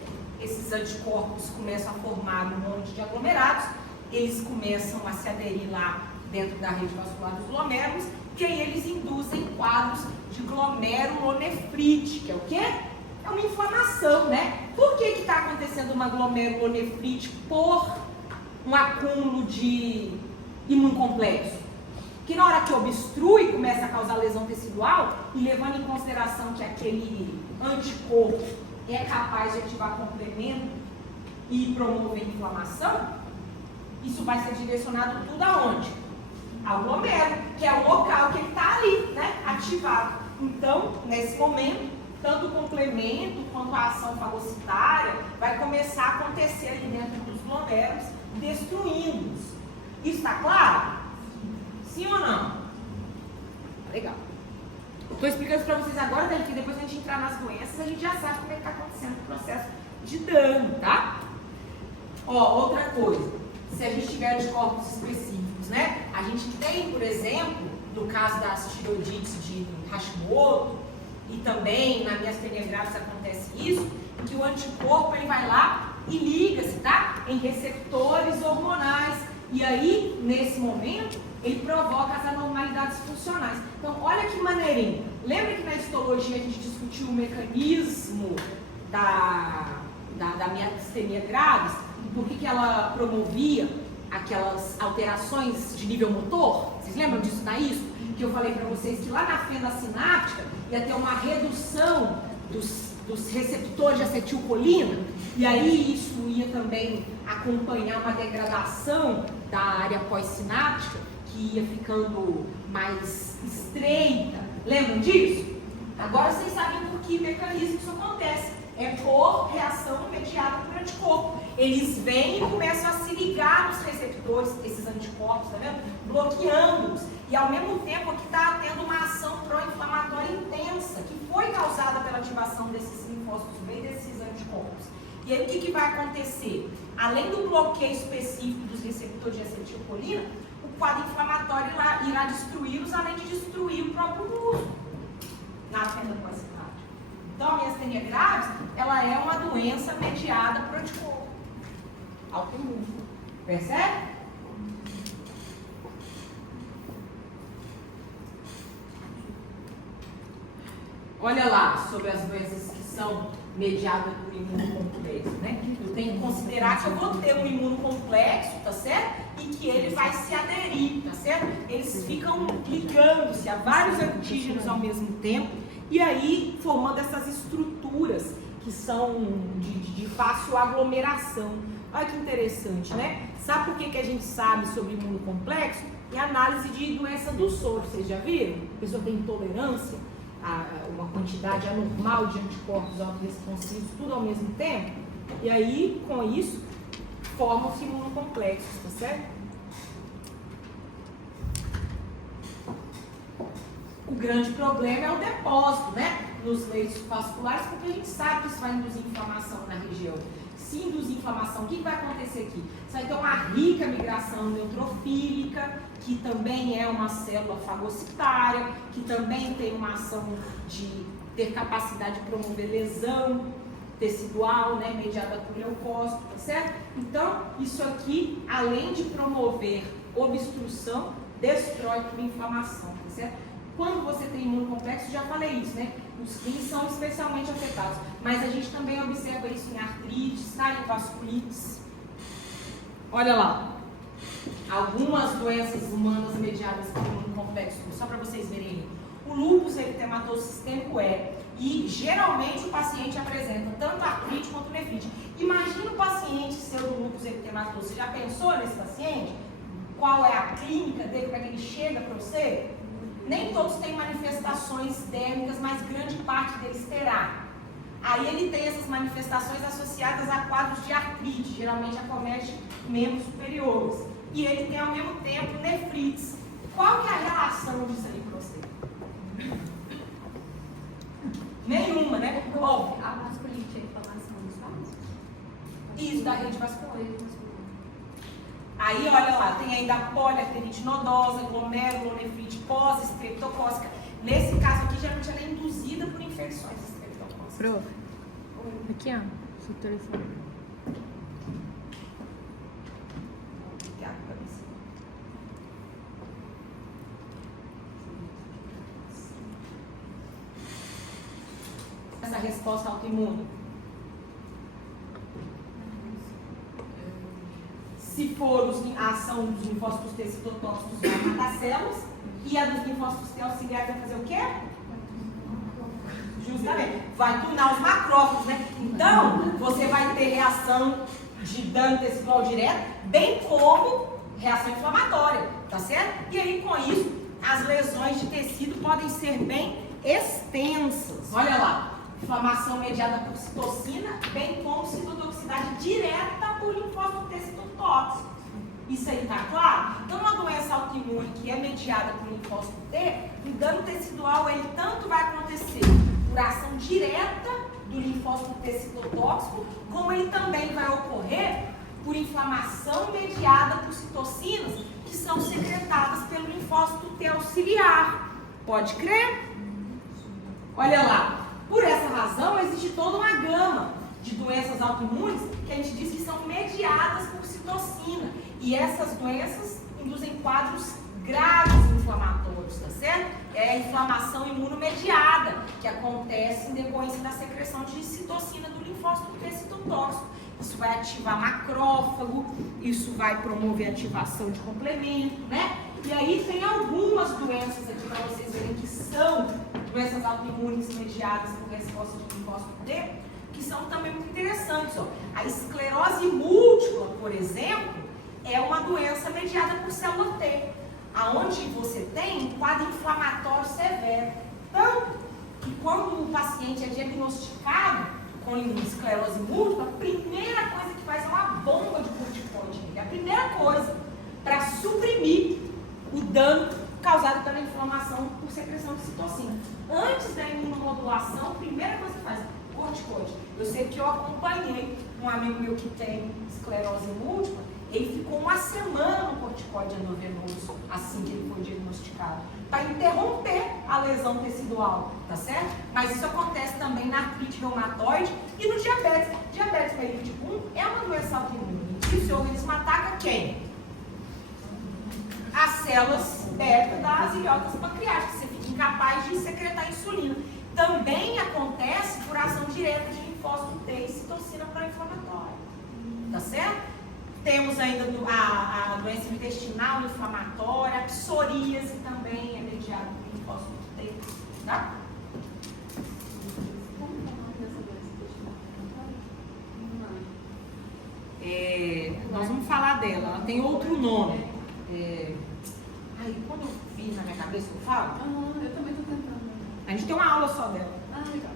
Esses anticorpos começam a formar um monte de aglomerados, eles começam a se aderir lá dentro da rede vascular dos glomérulos, que aí eles induzem quadros de glomerulonefrite, que é o quê? É uma inflamação, né? Por que está acontecendo uma glomerulonefrite por um acúmulo de imunocomplexo? Que na hora que obstrui, começa a causar lesão tecidual, e levando em consideração que aquele anticorpo é capaz de ativar complemento e promover inflamação, isso vai ser direcionado tudo aonde? Ao glomérulo, que é o local que ele está ali, né, ativado. Então, nesse momento, tanto o complemento quanto a ação fagocitária vai começar a acontecer ali dentro dos glomérulos, destruindo-os. Isso está claro? Sim ou não? Legal. Estou explicando para vocês agora, que depois a gente entrar nas doenças, a gente já sabe como é que está acontecendo o processo de dano, tá? Ó, outra coisa, se a gente tiver anticorpos específicos, né? A gente tem, por exemplo, no caso das tiroidites de Hashimoto, e também na miastenia gravis acontece isso, que o anticorpo ele vai lá e liga-se, tá? Em receptores hormonais. E aí, nesse momento, ele provoca as anormalidades funcionais. Então, olha que maneirinho. Lembra que na histologia a gente discutiu o mecanismo da miastenia gravis? Por que ela promovia aquelas alterações de nível motor? Vocês lembram disso na ISO? Que eu falei para vocês que lá na fenda sináptica ia ter uma redução dos receptores de acetilcolina, e aí isso ia também acompanhar uma degradação da área pós-sináptica, que ia ficando mais estreita. Lembram disso? Agora vocês sabem por que mecanismo isso acontece. É por reação mediada por anticorpo. Eles vêm e começam a se ligar nos receptores, esses anticorpos, tá vendo? Bloqueando-os. E ao mesmo tempo que está tendo uma ação pró-inflamatória intensa, que foi causada pela ativação desses linfócitos B, desses anticorpos. E aí o que vai acontecer? Além do bloqueio específico dos receptores de acetilcolina, o quadro inflamatório irá destruí-los, além de destruir o próprio músculo na fenda pós-sináptica. Então, a miastenia gravis, ela é uma doença mediada por anticorpo autoimune. Percebe? Olha lá sobre as doenças que são mediadas por imunocomplexo, né? Eu tenho que considerar que eu vou ter um imunocomplexo, tá certo? E que ele vai se aderir, tá certo? Eles ficam ligando-se a vários antígenos ao mesmo tempo e aí formando essas estruturas que são de fácil aglomeração. Olha que interessante, né? Sabe por que a gente sabe sobre imunocomplexo? Em análise de doença do soro, vocês já viram? A pessoa tem intolerância a uma quantidade anormal de anticorpos autorresponsivos, tudo ao mesmo tempo, e aí, com isso, formam-se imunocomplexos, tá certo? O grande problema é o depósito, né? Nos leitos vasculares, porque a gente sabe que isso vai induzir inflamação na região. Se induzir inflamação, o que vai acontecer aqui? Você vai ter uma rica migração neutrofílica, que também é uma célula fagocitária, que também tem uma ação de ter capacidade de promover lesão tecidual, né, mediada por leucócito, tá certo? Então, isso aqui, além de promover obstrução, destrói por inflamação, tá certo? Quando você tem imunocomplexo, já falei isso, né? Os rins são especialmente afetados, mas a gente também observa isso em artrites, tá? Em vasculites. Olha lá, algumas doenças humanas mediadas por imunocomplexo, só para vocês verem. O lúpus eritematoso sistêmico e geralmente o paciente apresenta tanto artrite quanto nefrite. Imagina o paciente seu do lúpus eritematoso. Você já pensou nesse paciente? Qual é a clínica dele, como é que ele chega para você? Nem todos têm manifestações dérmicas, mas grande parte deles terá. Aí ele tem essas manifestações associadas a quadros de artrite, geralmente acomete membros superiores. E ele tem ao mesmo tempo nefrites. Qual que é a relação disso aí para você? Nenhuma, né? Óbvio. A vasculite é a inflamação dos vasos? Isso, da rede vascular. Aí, olha lá, tem ainda a poliarterite nodosa, glomerulonefrite pós-estreptocócica. Nesse caso aqui, geralmente ela é induzida por infecções estreptocócicas. Prof. Aqui, ó. Seu telefone. Obrigada, Clarice. Essa resposta autoimune. Se for a ação dos linfócitos T citotóxicos, vai matar células, e a dos linfócitos T auxiliares vai fazer o quê? Justamente, vai tunar os macrófagos, né? Então, você vai ter reação de dano tecidual direto, bem como reação inflamatória, tá certo? E aí, com isso, as lesões de tecido podem ser bem extensas. Olha lá, inflamação mediada por citocina, bem como citotoxicidade direta por linfócito T citotóxico. Isso aí tá claro? Então, uma doença autoimune que é mediada por linfócito T, o dano tecidual, ele tanto vai acontecer por ação direta do linfócito T citotóxico, como ele também vai ocorrer por inflamação mediada por citocinas, que são secretadas pelo linfócito T auxiliar. Pode crer? Olha lá, por essa razão existe toda uma gama de doenças autoimunes que a gente diz que são mediadas por citocina. E essas doenças induzem quadros graves inflamatórios, tá certo? É a inflamação imunomediada, que acontece em decorrência da secreção de citocina do linfócito T citotóxico. Isso vai ativar macrófago, isso vai promover ativação de complemento, né? E aí tem algumas doenças aqui para vocês verem que são doenças autoimunes mediadas por resposta de linfócito T, que são também muito interessantes, ó. A esclerose múltipla, por exemplo, é uma doença mediada por célula T, aonde você tem um quadro inflamatório severo. Tanto que quando o paciente é diagnosticado com esclerose múltipla, a primeira coisa que faz é uma bomba de corticoide. É a primeira coisa para suprimir o dano causado pela inflamação por secreção de citocina. Antes da imunomodulação, a primeira coisa que faz corticoide. Eu sei que eu acompanhei um amigo meu que tem esclerose múltipla, ele ficou uma semana no corticoide endovenoso, assim que ele foi diagnosticado, para interromper a lesão tecidual, tá certo? Mas isso acontece também na artrite reumatoide e no diabetes. Diabetes mellitus tipo 1 é uma doença autoimune. E o seu organismo ataca quem? As células beta das ilhotas pancreáticas. Você fica incapaz de secretar insulina. Também acontece por ação direta de linfócito T e citocina pró-inflamatória, tá certo? Temos ainda a doença intestinal inflamatória, a psoríase também é mediada por linfócito T, tá? Como é o nome dessa doença intestinal inflamatória? Nós vamos falar dela, ela tem outro nome. Quando eu vi na minha cabeça que eu falo, Eu também estou tentando. a gente tem uma aula só dela. Legal.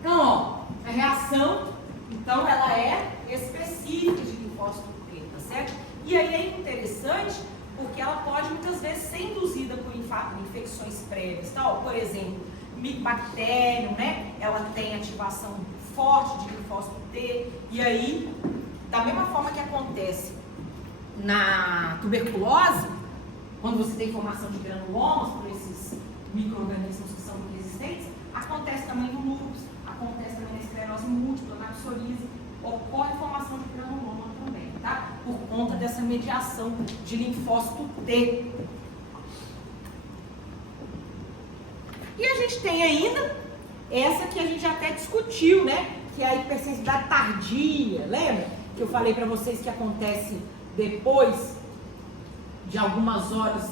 Então, ó, a reação, então, ela é específica de linfócito T, tá certo? E aí é interessante porque ela pode muitas vezes ser induzida por infecções prévias, tá? Por exemplo, micobactério, né? Ela tem ativação forte de linfócito T, e aí, da mesma forma que acontece na tuberculose, quando você tem formação de granulomas por esses micro-organismos que são resistentes, acontece também no lúpus, acontece também na esclerose múltipla, na psoríase, ocorre formação de granuloma também, tá? Por conta dessa mediação de linfócito T. E a gente tem ainda essa que a gente até discutiu, né? Que é a hipersensibilidade tardia, lembra? Que eu falei para vocês que acontece depois de algumas horas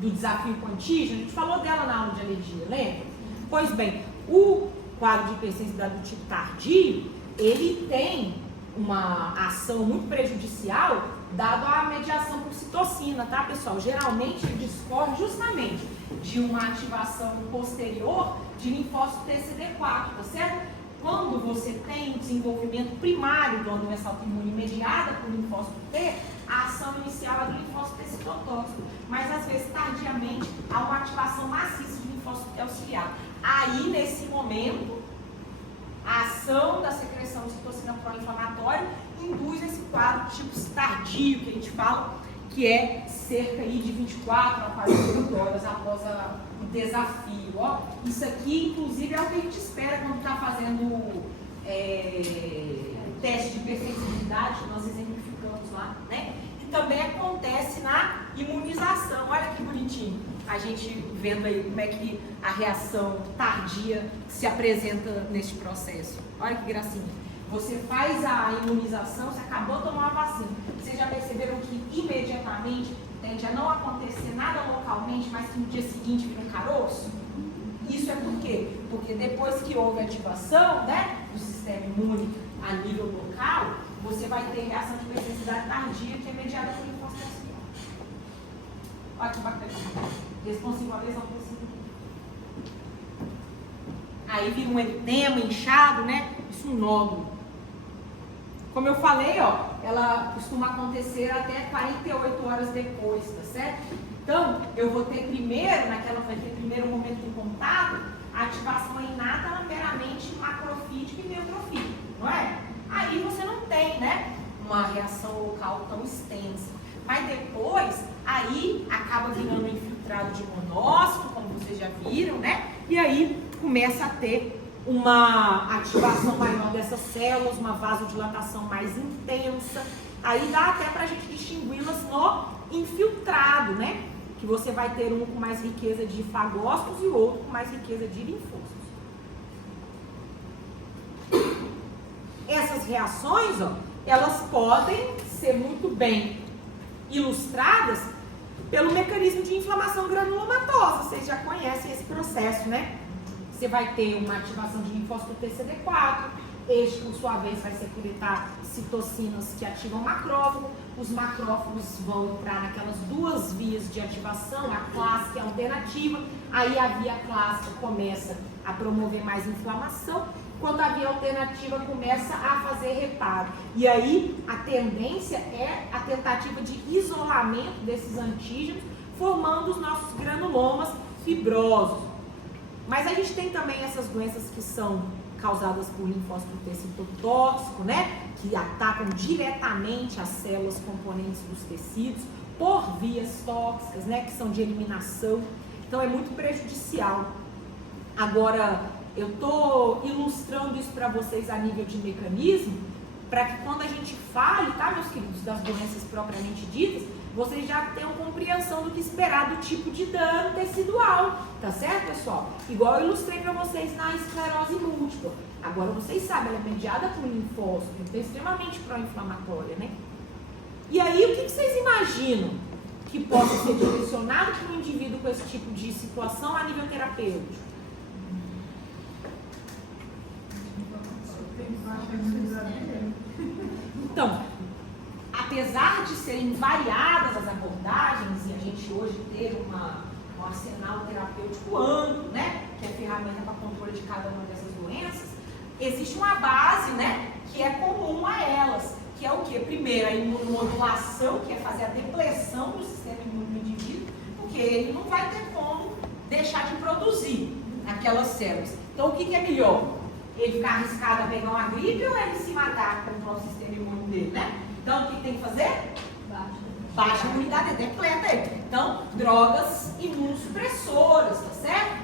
do desafio com antígeno. A gente falou dela na aula de alergia, lembra? Pois bem, o quadro de hipersensibilidade do tipo tardio, ele tem uma ação muito prejudicial dado a mediação por citocina, tá, pessoal? Geralmente discorre justamente de uma ativação posterior de linfócito TCD4, tá certo? Quando você tem o desenvolvimento primário de uma doença autoimune mediada por linfócito T, a ação inicial é do linfócito T citotóxico, mas às vezes tardiamente há uma ativação maciça de linfócito T auxiliar. Aí, nesse momento, a ação da secreção de citocina pró-inflamatória induz esse quadro tipo tardio, que a gente fala, que é cerca aí de 24 a 48 horas após o desafio. Ó. Isso aqui, inclusive, é o que a gente espera quando está fazendo o teste de hipersensibilidade, que nós exemplificamos lá, né? E também acontece na imunização. Olha que bonitinho, a gente vendo aí como é que a reação tardia se apresenta neste processo. Olha que gracinha. Você faz a imunização, você acabou de tomar a vacina. Vocês já perceberam que imediatamente tende a não acontecer nada localmente, mas que no dia seguinte vira um caroço? Isso é por quê? Porque depois que houve ativação, né, do sistema imune a nível local, você vai ter reação de hipersensibilidade tardia, que é mediada por linfócito auxiliar. Olha que bacana. Responsivo à lesão possível. Aí vira um eritema, inchado, né? Isso é um nódulo. Como eu falei, ó, ela costuma acontecer até 48 horas depois, tá certo? Então, eu vou ter primeiro, naquele primeiro momento de contato, a ativação inata ela meramente macrofítica e neutrofítica, não é? Aí você não tem, né, uma reação local tão extensa. Mas depois, aí acaba virando um infiltrado de monócito, como vocês já viram, né? E aí começa a ter uma ativação maior dessas células, uma vasodilatação mais intensa. Aí dá até pra gente distingui-las no infiltrado, né? Que você vai ter um com mais riqueza de fagócitos e outro com mais riqueza de linfócitos. Essas reações, ó, elas podem ser muito bem ilustradas pelo mecanismo de inflamação granulomatosa. Vocês já conhecem esse processo, né? Você vai ter uma ativação de linfócito TCD4, este, por sua vez, vai secretar citocinas que ativam o macrófago. Os macrófagos vão entrar naquelas duas vias de ativação, a clássica e a alternativa. Aí a via clássica começa a promover mais inflamação, quando a via alternativa começa a fazer reparo. E aí a tendência é a tentativa de isolamento desses antígenos, formando os nossos granulomas fibrosos. Mas a gente tem também essas doenças que são causadas por linfócito T citotóxico, né? Que atacam diretamente as células componentes dos tecidos por vias tóxicas, né? Que são de eliminação. Então é muito prejudicial. Agora, eu estou ilustrando isso para vocês a nível de mecanismo, para que quando a gente fale, tá, meus queridos, das doenças propriamente ditas, vocês já tenham compreensão do que esperar do tipo de dano tecidual, tá certo, pessoal? Igual eu ilustrei para vocês na esclerose múltipla. Agora vocês sabem, ela é mediada por linfócito, então é extremamente pró-inflamatória, né? E aí, o que vocês imaginam que possa ser direcionado para um indivíduo com esse tipo de situação a nível terapêutico? Então, apesar de serem variadas as abordagens e a gente hoje ter um arsenal terapêutico amplo, né, que é ferramenta para controle de cada uma dessas doenças, existe uma base, né, que é comum a elas, que é o quê? Primeiro, a imunomodulação, que é fazer a depleção do sistema ele não vai ter como deixar de produzir aquelas células. Então, o que é melhor? Ele ficar arriscado a pegar uma gripe ou ele se matar contra o sistema imune dele, né? Então, o que tem que fazer? Baixa a imunidade depleta. Então, drogas imunossupressoras, tá certo?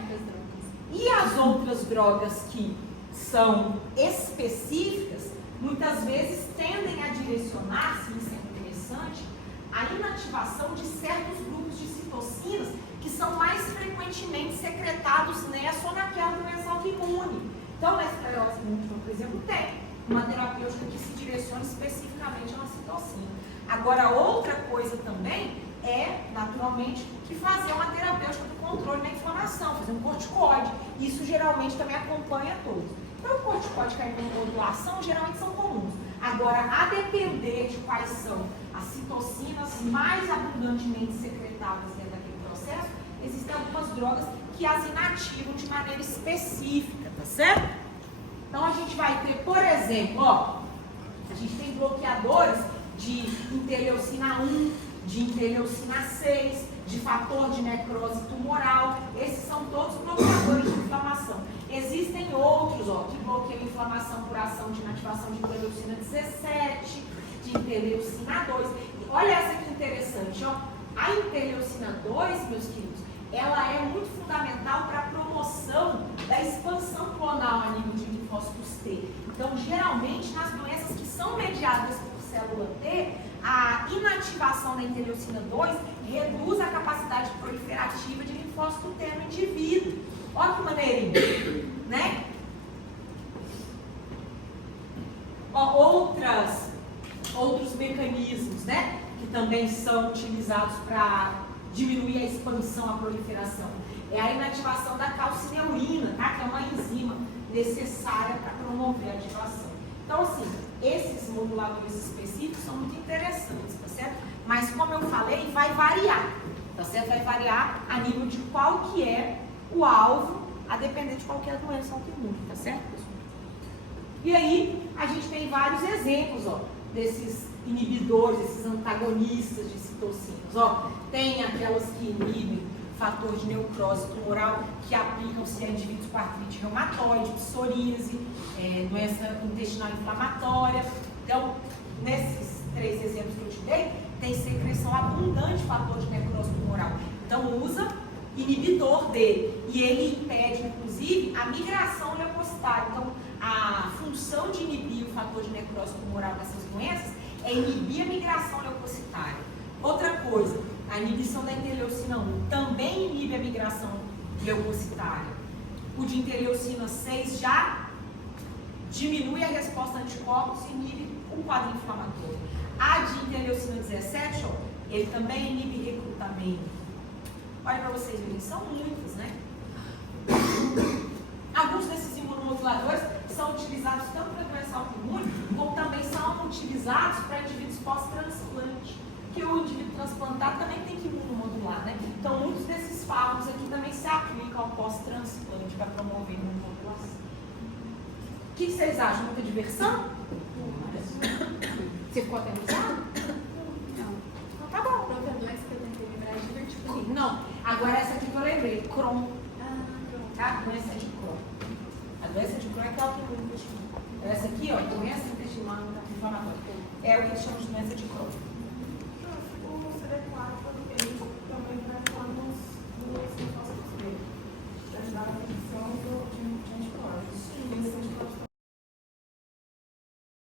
E as outras drogas que são específicas, muitas vezes tendem a direcionar-se, isso é interessante, a inativação de certos grupos de citocinas que são mais frequentemente secretados nessa ou naquela doença autoimune. Então, na esclerose múltipla, por exemplo, tem uma terapêutica que se direciona especificamente a uma citocina. Agora, outra coisa também é, naturalmente, que fazer uma terapêutica do controle da inflamação, fazer um corticoide. Isso geralmente também acompanha todos. Então, o corticoide e a imunomodulação geralmente são comuns. Agora, a depender de quais são as citocinas mais abundantemente secretadas dentro daquele processo, existem algumas drogas que as inativam de maneira específica, tá certo? Então, a gente vai ter, por exemplo, ó, a gente tem bloqueadores de interleucina 1, de interleucina 6, de fator de necrose tumoral. Esses são todos bloqueadores de inflamação. Existem outros, ó, que bloqueiam a inflamação por ação de inativação de interleucina 17, de interleucina 2. E olha essa que interessante, ó. A interleucina 2, meus queridos, ela é muito fundamental para a promoção da expansão clonal a nível de linfócitos T. Então, geralmente, nas doenças que são mediadas por célula T, a inativação da interleucina 2 reduz a capacidade proliferativa de linfócito T no indivíduo. Olha que maneirinho, né? Ó, outros mecanismos, né, que também são utilizados para diminuir a expansão, a proliferação. É a inativação da calcineurina, tá? Que é uma enzima necessária para promover a ativação. Então, assim, esses moduladores específicos são muito interessantes, tá certo? Mas, como eu falei, vai variar, tá certo? Vai variar a nível de qual que é o alvo, a depender de qualquer doença autoimune, tá certo, pessoal? E aí, a gente tem vários exemplos, ó, desses inibidores, esses antagonistas de citocinas, ó. Tem aquelas que inibem fator de necrose tumoral, que aplicam-se a indivíduos com artrite reumatoide, psoríase, doença intestinal inflamatória. Então, nesses 3 exemplos que eu te dei, tem secreção abundante de fator de necrose tumoral. Então, usa inibidor dele. E ele impede, inclusive, a migração leucocitária. Então, a função de inibir o fator de necrose tumoral nessas doenças é inibir a migração leucocitária. Outra coisa, a inibição da interleucina 1 também inibe a migração leucocitária. O de interleucina 6 já diminui a resposta a anticorpos e inibe o quadro inflamatório. A de interleucina 17, ó, ele também inibe recrutamento. Olha para vocês verem, são muitas, né? Alguns desses imunomoduladores são utilizados tanto para doença autoimune, como também são utilizados para indivíduos pós-transplante. Que o indivíduo transplantado também tem que imunomodular, né? Então, muitos desses fármacos aqui também se aplicam ao pós-transplante para promover a imunomodulação. O que vocês acham? Muita diversão? Você ficou aterrorizado? Não. Então, tá bom. Outra doença que eu tentei lembrar é diverticulite. Não, agora essa aqui que eu lembrei, Crohn. Pronto. Tá? A doença de Crohn. A doença de Crohn é que é autoimune intestinal. Essa aqui, ó, doença intestinal inflamatória. É o que eles chamam de doença de Crohn.